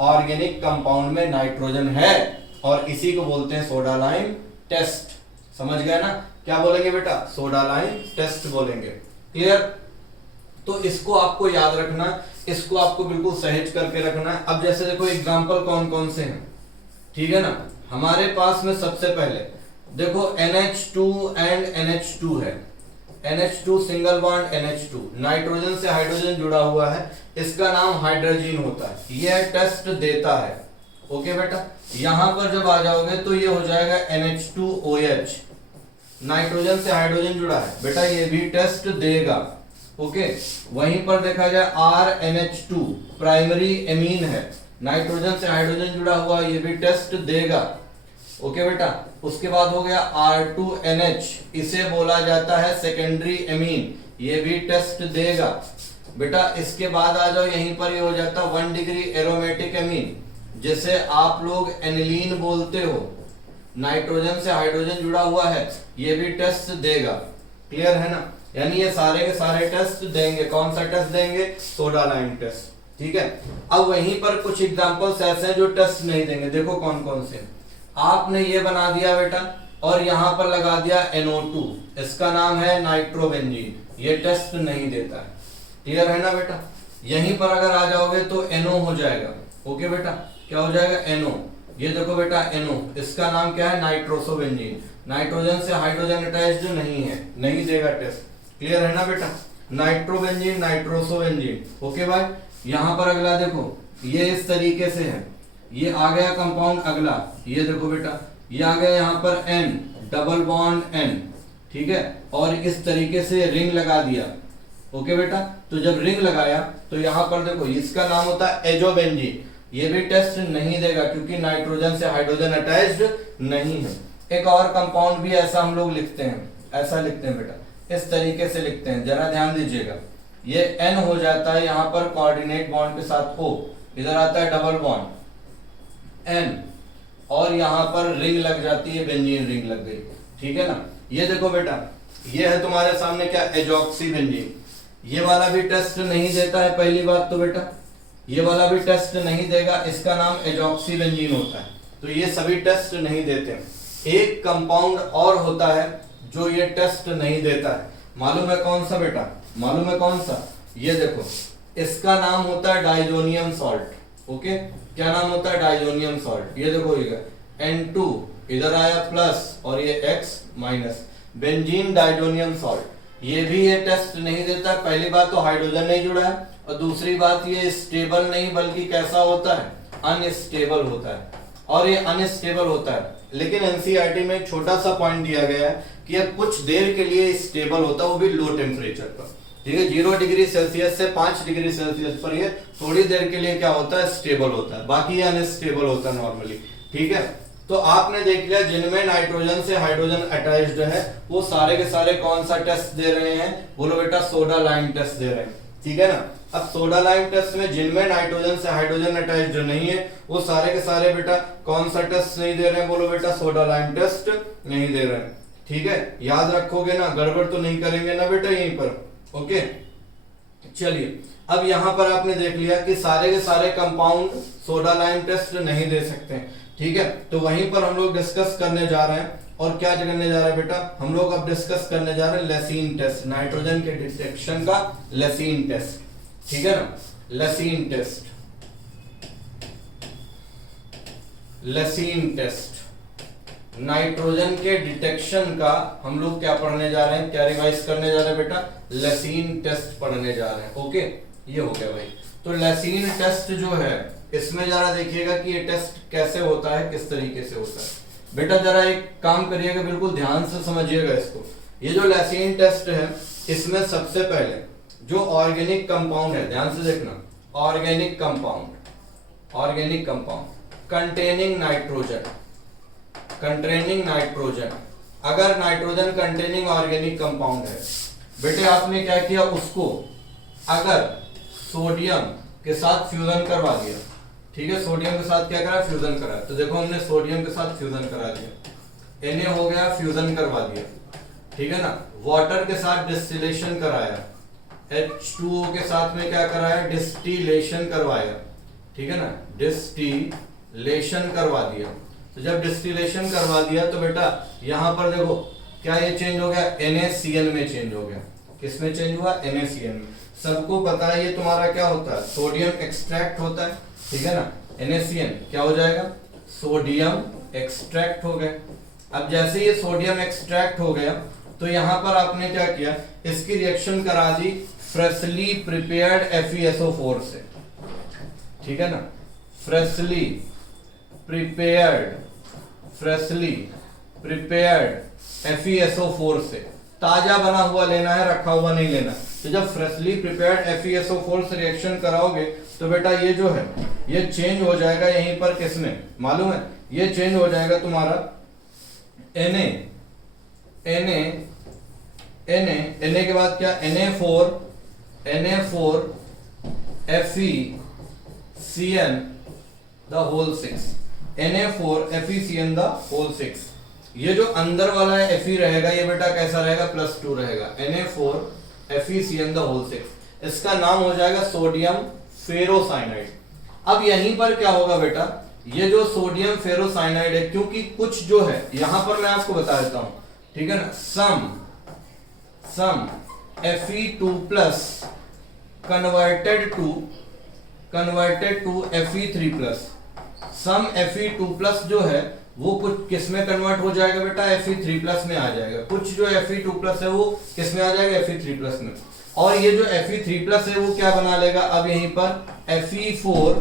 ऑर्गेनिक कंपाउंड में नाइट्रोजन है, और इसी को बोलते हैं सोडा लाइम टेस्ट। समझ गए ना? क्या बोलेंगे बेटा? सोडा लाइम टेस्ट बोलेंगे। क्लियर? तो इसको आपको याद रखना, इसको आपको बिल्कुल सहेज करके रखना है। अब जैसे देखो एग्जांपल कौन कौन से हैं, ठीक है ना, हमारे पास में सबसे पहले देखो NH2 एंड NH2 है, NH2 single bond NH2, nitrogen से हाइड्रोजन जुड़ा हुआ है, इसका नाम हाइड्रोजीन होता है, यह टेस्ट देता है। ओके बेटा, यहां पर जब आ जाओगे तो ये हो जाएगा NH2OH, नाइट्रोजन से हाइड्रोजन जुड़ा है बेटा, ये भी टेस्ट देगा। ओके, वहीं पर देखा जाए RNH2 प्राइमरी एमीन है, नाइट्रोजन से हाइड्रोजन जुड़ा हुआ, ये भी टेस्ट देगा। ओके बेटा, उसके बाद हो गया R2NH, इसे बोला जाता है सेकेंडरी एमीन, ये भी टेस्ट देगा बेटा। इसके बाद आ जाओ यहीं पर, ये हो जाता 1 डिग्री एरोमेटिक एमीन, जिसे आप लोग एनिलीन बोलते हो, नाइट्रोजन से हाइड्रोजन जुड़ा हुआ है, ये भी टेस्ट देगा। क्लियर है ना? यानी ये सारे के सारे टेस्ट देंगे। कौन सा टेस्ट देंगे? Soda lime test. ठीक है, अब वहीं पर कुछ एग्जांपल्स ऐसे हैं जो टेस्ट नहीं देंगे। देखो कौन कौन से। आपने ये बना दिया बेटा और यहां पर लगा दिया NO2, इसका नाम है नाइट्रोबेंजीन, ये टेस्ट नहीं देता है। क्लियर है ना बेटा? यहीं पर अगर आ जाओगे तो NO हो जाएगा। ओके बेटा, क्या हो जाएगा? NO। ये देखो बेटा NO, इसका नाम क्या है? नाइट्रोसोबेंजीन, नाइट्रोजन से हाइड्रोजन अटैच्ड नहीं है, नहीं देगा टेस्ट। क्लियर है ना बेटा? नाइट्रोबेंजीन, नाइट्रोसोबेंजीन। ओके भाई, यहां पर अगला देखो, ये इस तरीके से है, ये आ गया कंपाउंड अगला, ये देखो बेटा, ये आ गया यहाँ पर N, डबल बॉन्ड N, ठीक है, और इस तरीके से रिंग लगा दिया। ओके बेटा, तो जब रिंग लगाया तो यहाँ पर देखो, इसका नाम होता है एजोबेंजीन, ये भी टेस्ट नहीं देगा क्योंकि नाइट्रोजन से हाइड्रोजन अटैच्ड नहीं है। एक और कंपाउंड भी ऐसा हम लोग लिखते हैं, ऐसा लिखते हैं बेटा, इस तरीके से लिखते हैं, जरा ध्यान दीजिएगा। ये N हो जाता है यहाँ पर कोऑर्डिनेट बॉन्ड के साथ O, इधर आता है डबल बॉन्ड N, और यहाँ पर रिंग लग जाती है, बेंजीन रिंग लग गई। ठीक है ना? ये देखो बेटा, ये है तुम्हारे सामने क्या? एजॉक्सी बेंजीन, ये वाला भी टेस्ट नहीं देता है। पहली बात तो बेटा ये वाला भी टेस्ट नहीं देगा, इसका नाम एजॉक्सी बेंजीन होता है, तो ये सभी टेस्ट नहीं देते। एक कंपाउंड और होता है जो ये टेस्ट नहीं देता है, मालूम है कौन सा बेटा? मालूम है कौन सा? ये देखो, इसका नाम होता है डाइजोनियम सॉल्ट। ओके, क्या नाम होता है? Diazonium salt. ये देखो, ये N2 इधर आया प्लस और ये X minus, benzene diazonium salt, ये भी ये टेस्ट नहीं देता। पहली बात तो हाइड्रोजन नहीं जुड़ा है, और दूसरी बात ये स्टेबल नहीं बल्कि कैसा होता है, अनस्टेबल होता है, और ये अनस्टेबल होता है। लेकिन एनसीईआरटी में एक छोटा सा पॉइंट दिया गया है कि यह कुछ देर के लिए स्टेबल होता है, वो भी लो टेम्परेचर पर, ठीक है। 0 डिग्री सेल्सियस से 5 डिग्री सेल्सियस पर ये थोड़ी देर के लिए क्या होता है, स्टेबल होता है, बाकी ये अनस्टेबल होता है नॉर्मली, ठीक है। तो आपने देख लिया जिनमें नाइट्रोजन से हाइड्रोजन अटैच्ड है वो सारे के सारे कौन सा टेस्ट दे रहे हैं, बोलो बेटा सोडा लाइम टेस्ट दे रहे हैं, ठीक है ना। अब सोडा लाइम टेस्ट में जिनमें नाइट्रोजन से हाइड्रोजन अटैच्ड नहीं है वो सारे के सारे बेटा कौन सा टेस्ट नहीं दे रहे हैं, बोलो बेटा सोडा लाइम टेस्ट नहीं दे रहे हैं, ठीक है। याद रखोगे ना, गड़बड़ तो नहीं करेंगे ना बेटा यहीं पर, ओके। चलिए अब यहां पर आपने देख लिया कि सारे के सारे कंपाउंड सोडा लाइम टेस्ट नहीं दे सकते, ठीक है। तो वहीं पर हम लोग डिस्कस करने जा रहे हैं, और क्या करने जा रहे हैं बेटा, हम लोग अब डिस्कस करने जा रहे हैं लेसीन टेस्ट, नाइट्रोजन के डिटेक्शन का लेसीन टेस्ट, ठीक है ना। लेसीन टेस्ट, लेसीन टेस्ट नाइट्रोजन के डिटेक्शन का हम लोग क्या पढ़ने जा रहे हैं, क्या रिवाइज करने जा रहे हैं बेटा, लेसीन टेस्ट पढ़ने जा रहे हैं, ओके। ये हो गया भाई। तो लेसीन टेस्ट जो है इसमें जरा देखिएगा कि ये टेस्ट कैसे होता है, किस तरीके से होता है। बेटा जरा एक काम करिएगा, बिल्कुल ध्यान से समझिएगा इसको। ये जो लेसीन टेस्ट है इसमें सबसे पहले जो ऑर्गेनिक कंपाउंड है, ध्यान से देखना, organic compound, organic compound containing nitrogen, containing nitrogen, अगर नाइट्रोजन कंटेनिंग ऑर्गेनिक कंपाउंड है बेटे, आपने क्या किया, उसको अगर सोडियम के साथ फ्यूजन करवा दिया, ठीक है, सोडियम के साथ क्या करा, फ्यूजन करा। तो देखो हमने सोडियम के साथ फ्यूजन करा दिया, Na हो गया, फ्यूजन करवा दिया, ठीक है ना। वाटर के साथ डिस्टिलेशन कराया, H2O के साथ में क्या कराया, डिस्टिलेशन करवाया, ठीक है ना, डिस्टिलेशन करवा दिया। तो जब डिस्टिलेशन करवा दिया तो बेटा यहां पर देखो क्या ये चेंज हो गया, NaCl में चेंज हो गया। किसमें चेंज हुआ, NaCl में। सबको पता है ये तुम्हारा क्या होता है, सोडियम एक्सट्रैक्ट होता है, ठीक है ना। NaCl क्या हो जाएगा, सोडियम एक्सट्रैक्ट हो गया। अब जैसे ये सोडियम एक्सट्रैक्ट हो गया तो यहां पर आपने क्या किया, इसकी रिएक्शन करा दी फ्रेशली प्रिपेयर्ड FeSO4 से, ठीक है ना, freshly prepared, freshly prepared FeSO4 से। ताजा बना हुआ लेना है, रखा हुआ नहीं लेना। तो जब फ्रेशली प्रिपेयर्ड FeSO4 से रिएक्शन कराओगे तो बेटा ये जो है ये चेंज हो जाएगा यहीं पर, किसमें मालूम है, ये चेंज हो जाएगा तुम्हारा Na, Na के बाद क्या, Na4 FeCN the whole 6, Na4 FeCN the whole 6। ये जो अंदर वाला है Fe रहेगा, ये बेटा कैसा रहेगा, +2 रहेगा, Na4 FeCN the whole 6। इसका नाम हो जाएगा सोडियम फेरोसाइनाइड। अब यहीं पर क्या होगा बेटा, ये जो सोडियम फेरोसाइनाइड है, क्योंकि कुछ जो है यहां पर मैं आपको बता देता हूं, ठीक है ना, सम Fe2+ converted to Fe3+, some Fe2+ जो है वो कुछ किस में कन्वर्ट हो जाएगा बेटा, Fe3+ में आ जाएगा। कुछ जो Fe2+ है वो किस में आ जाएगा, Fe3+ में। और ये जो Fe3+ है वो क्या बना लेगा, अब यहीं पर Fe4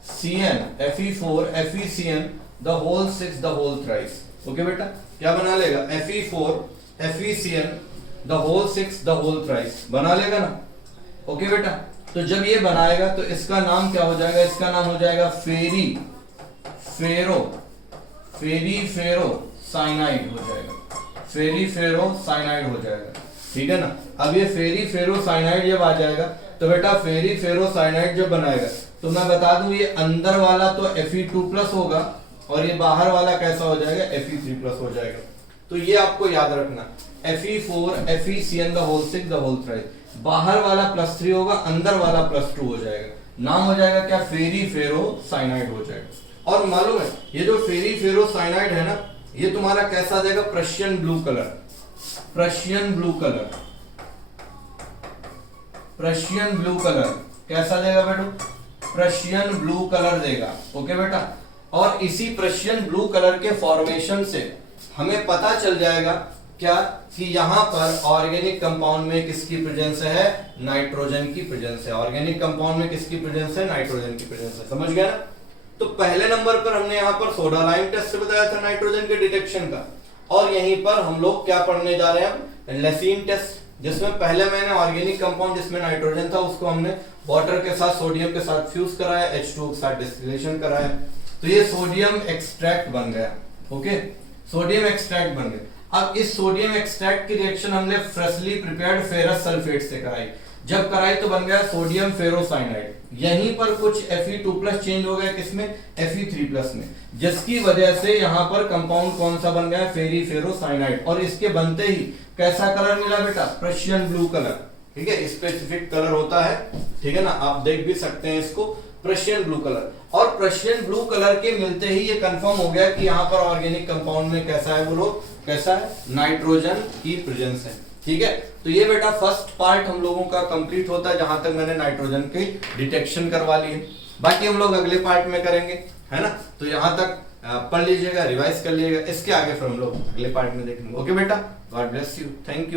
FeCN the whole 6 the whole thrice, okay बेटा, क्या बना लेगा, Fe4 FeCN the whole 6 the whole thrice बना लेगा ना, ओके बेटा। तो जब ये बनाएगा तो इसका नाम क्या हो जाएगा, इसका नाम हो जाएगा फेरीफेरोसाइनाइड हो जाएगा, फेरीफेरोसाइनाइड हो जाएगा, ठीक है ना। अब ये फेरीफेरोसाइनाइड जब आ जाएगा तो बेटा फेरीफेरोसाइनाइड जब बनाएगा तो मैं बता दूं ये अंदर वाला तो Fe2+ होगा और ये बाहर वाला कैसा हो जाएगा, Fe3+ हो जाएगा। तो ये आपको याद रखना, Fe4 FeCN the whole 6 the whole thrice, बाहर वाला +3 होगा, अंदर वाला +2 हो जाएगा, नाम हो जाएगा क्या, फेरीफेरोसाइनाइड हो जाएगा। और मालूम है ये जो फेरीफेरोसाइनाइड है ना, ये तुम्हारा कैसा देगा, Prussian blue colour, Prussian blue colour, Prussian blue colour कैसा देगा बेटा, प्रशियन ब्लू कलर देगा, ओके बेटा। और इसी प्रशियन ब्लू कलर के फॉर्मेशन से हमें पता चल जाएगा क्या कि यहाँ पर ऑर्गेनिक कंपाउंड में किसकी प्रेजेंस है, नाइट्रोजन की प्रेजेंस है। ऑर्गेनिक कंपाउंड में किसकी प्रेजेंस है, नाइट्रोजन की प्रेजेंस है। समझ गया ना। तो पहले नंबर पर हमने यहाँ पर सोडा लाइम टेस्ट बताया था नाइट्रोजन के डिटेक्शन का, और यहीं पर हम लोग क्या पढ़ने जा रहे हैं, लेसिन टेस्ट, जिसमें पहले मैंने ऑर्गेनिक कंपाउंड जिसमें नाइट्रोजन था उसको हमने वाटर के साथ सोडियम के साथ फ्यूज कराया, H2O के साथ डिस्टिलेशन कराया, तो ये सोडियम एक्सट्रैक्ट बन गया। ओके, सोडियम एक्सट्रैक्ट बन गया। अब इस सोडियम एक्सट्रैक्ट की रिएक्शन हमने फ्रेशली प्रिपेयर्ड फेरस सल्फेट से कराई। जब कराई तो बन गया सोडियम फेरोसाइनाइड। यहीं पर कुछ Fe2+ चेंज हो गया किसमें, Fe3+ में, जिसकी वजह से यहाँ पर कंपाउंड कौन सा बन गया, फेरी फेरोसाइनाइड। और इसके बनते ही कैसा कलर मिला बेटा, प्रशियन ब्लू कलर। ठीक है, स्पेसिफिक कलर होता है, ठीक है ना, आप देख भी सकते हैं इसको, प्रशियन ब्लू कलर। और प्रशियन ब्लू कलर के मिलते ही ये कंफर्म हो गया कि यहाँ पर ऑर्गेनिक कंपाउंड में कैसा है, बोलो कैसा है, नाइट्रोजन की प्रेजेंस है। ठीक है, तो ये बेटा फर्स्ट पार्ट हम लोगों का कंप्लीट होता है, जहां तक मैंने नाइट्रोजन की डिटेक्शन करवा ली है। बाकी हम लोग अगले पार्ट में करेंगे, है ना। तो यहां तक पढ़ लीजिएगा, रिवाइज कर लीजिएगा, इसके आगे फिर हम लोग अगले पार्ट में देखेंगे। ओके बेटा, God bless you, thank you.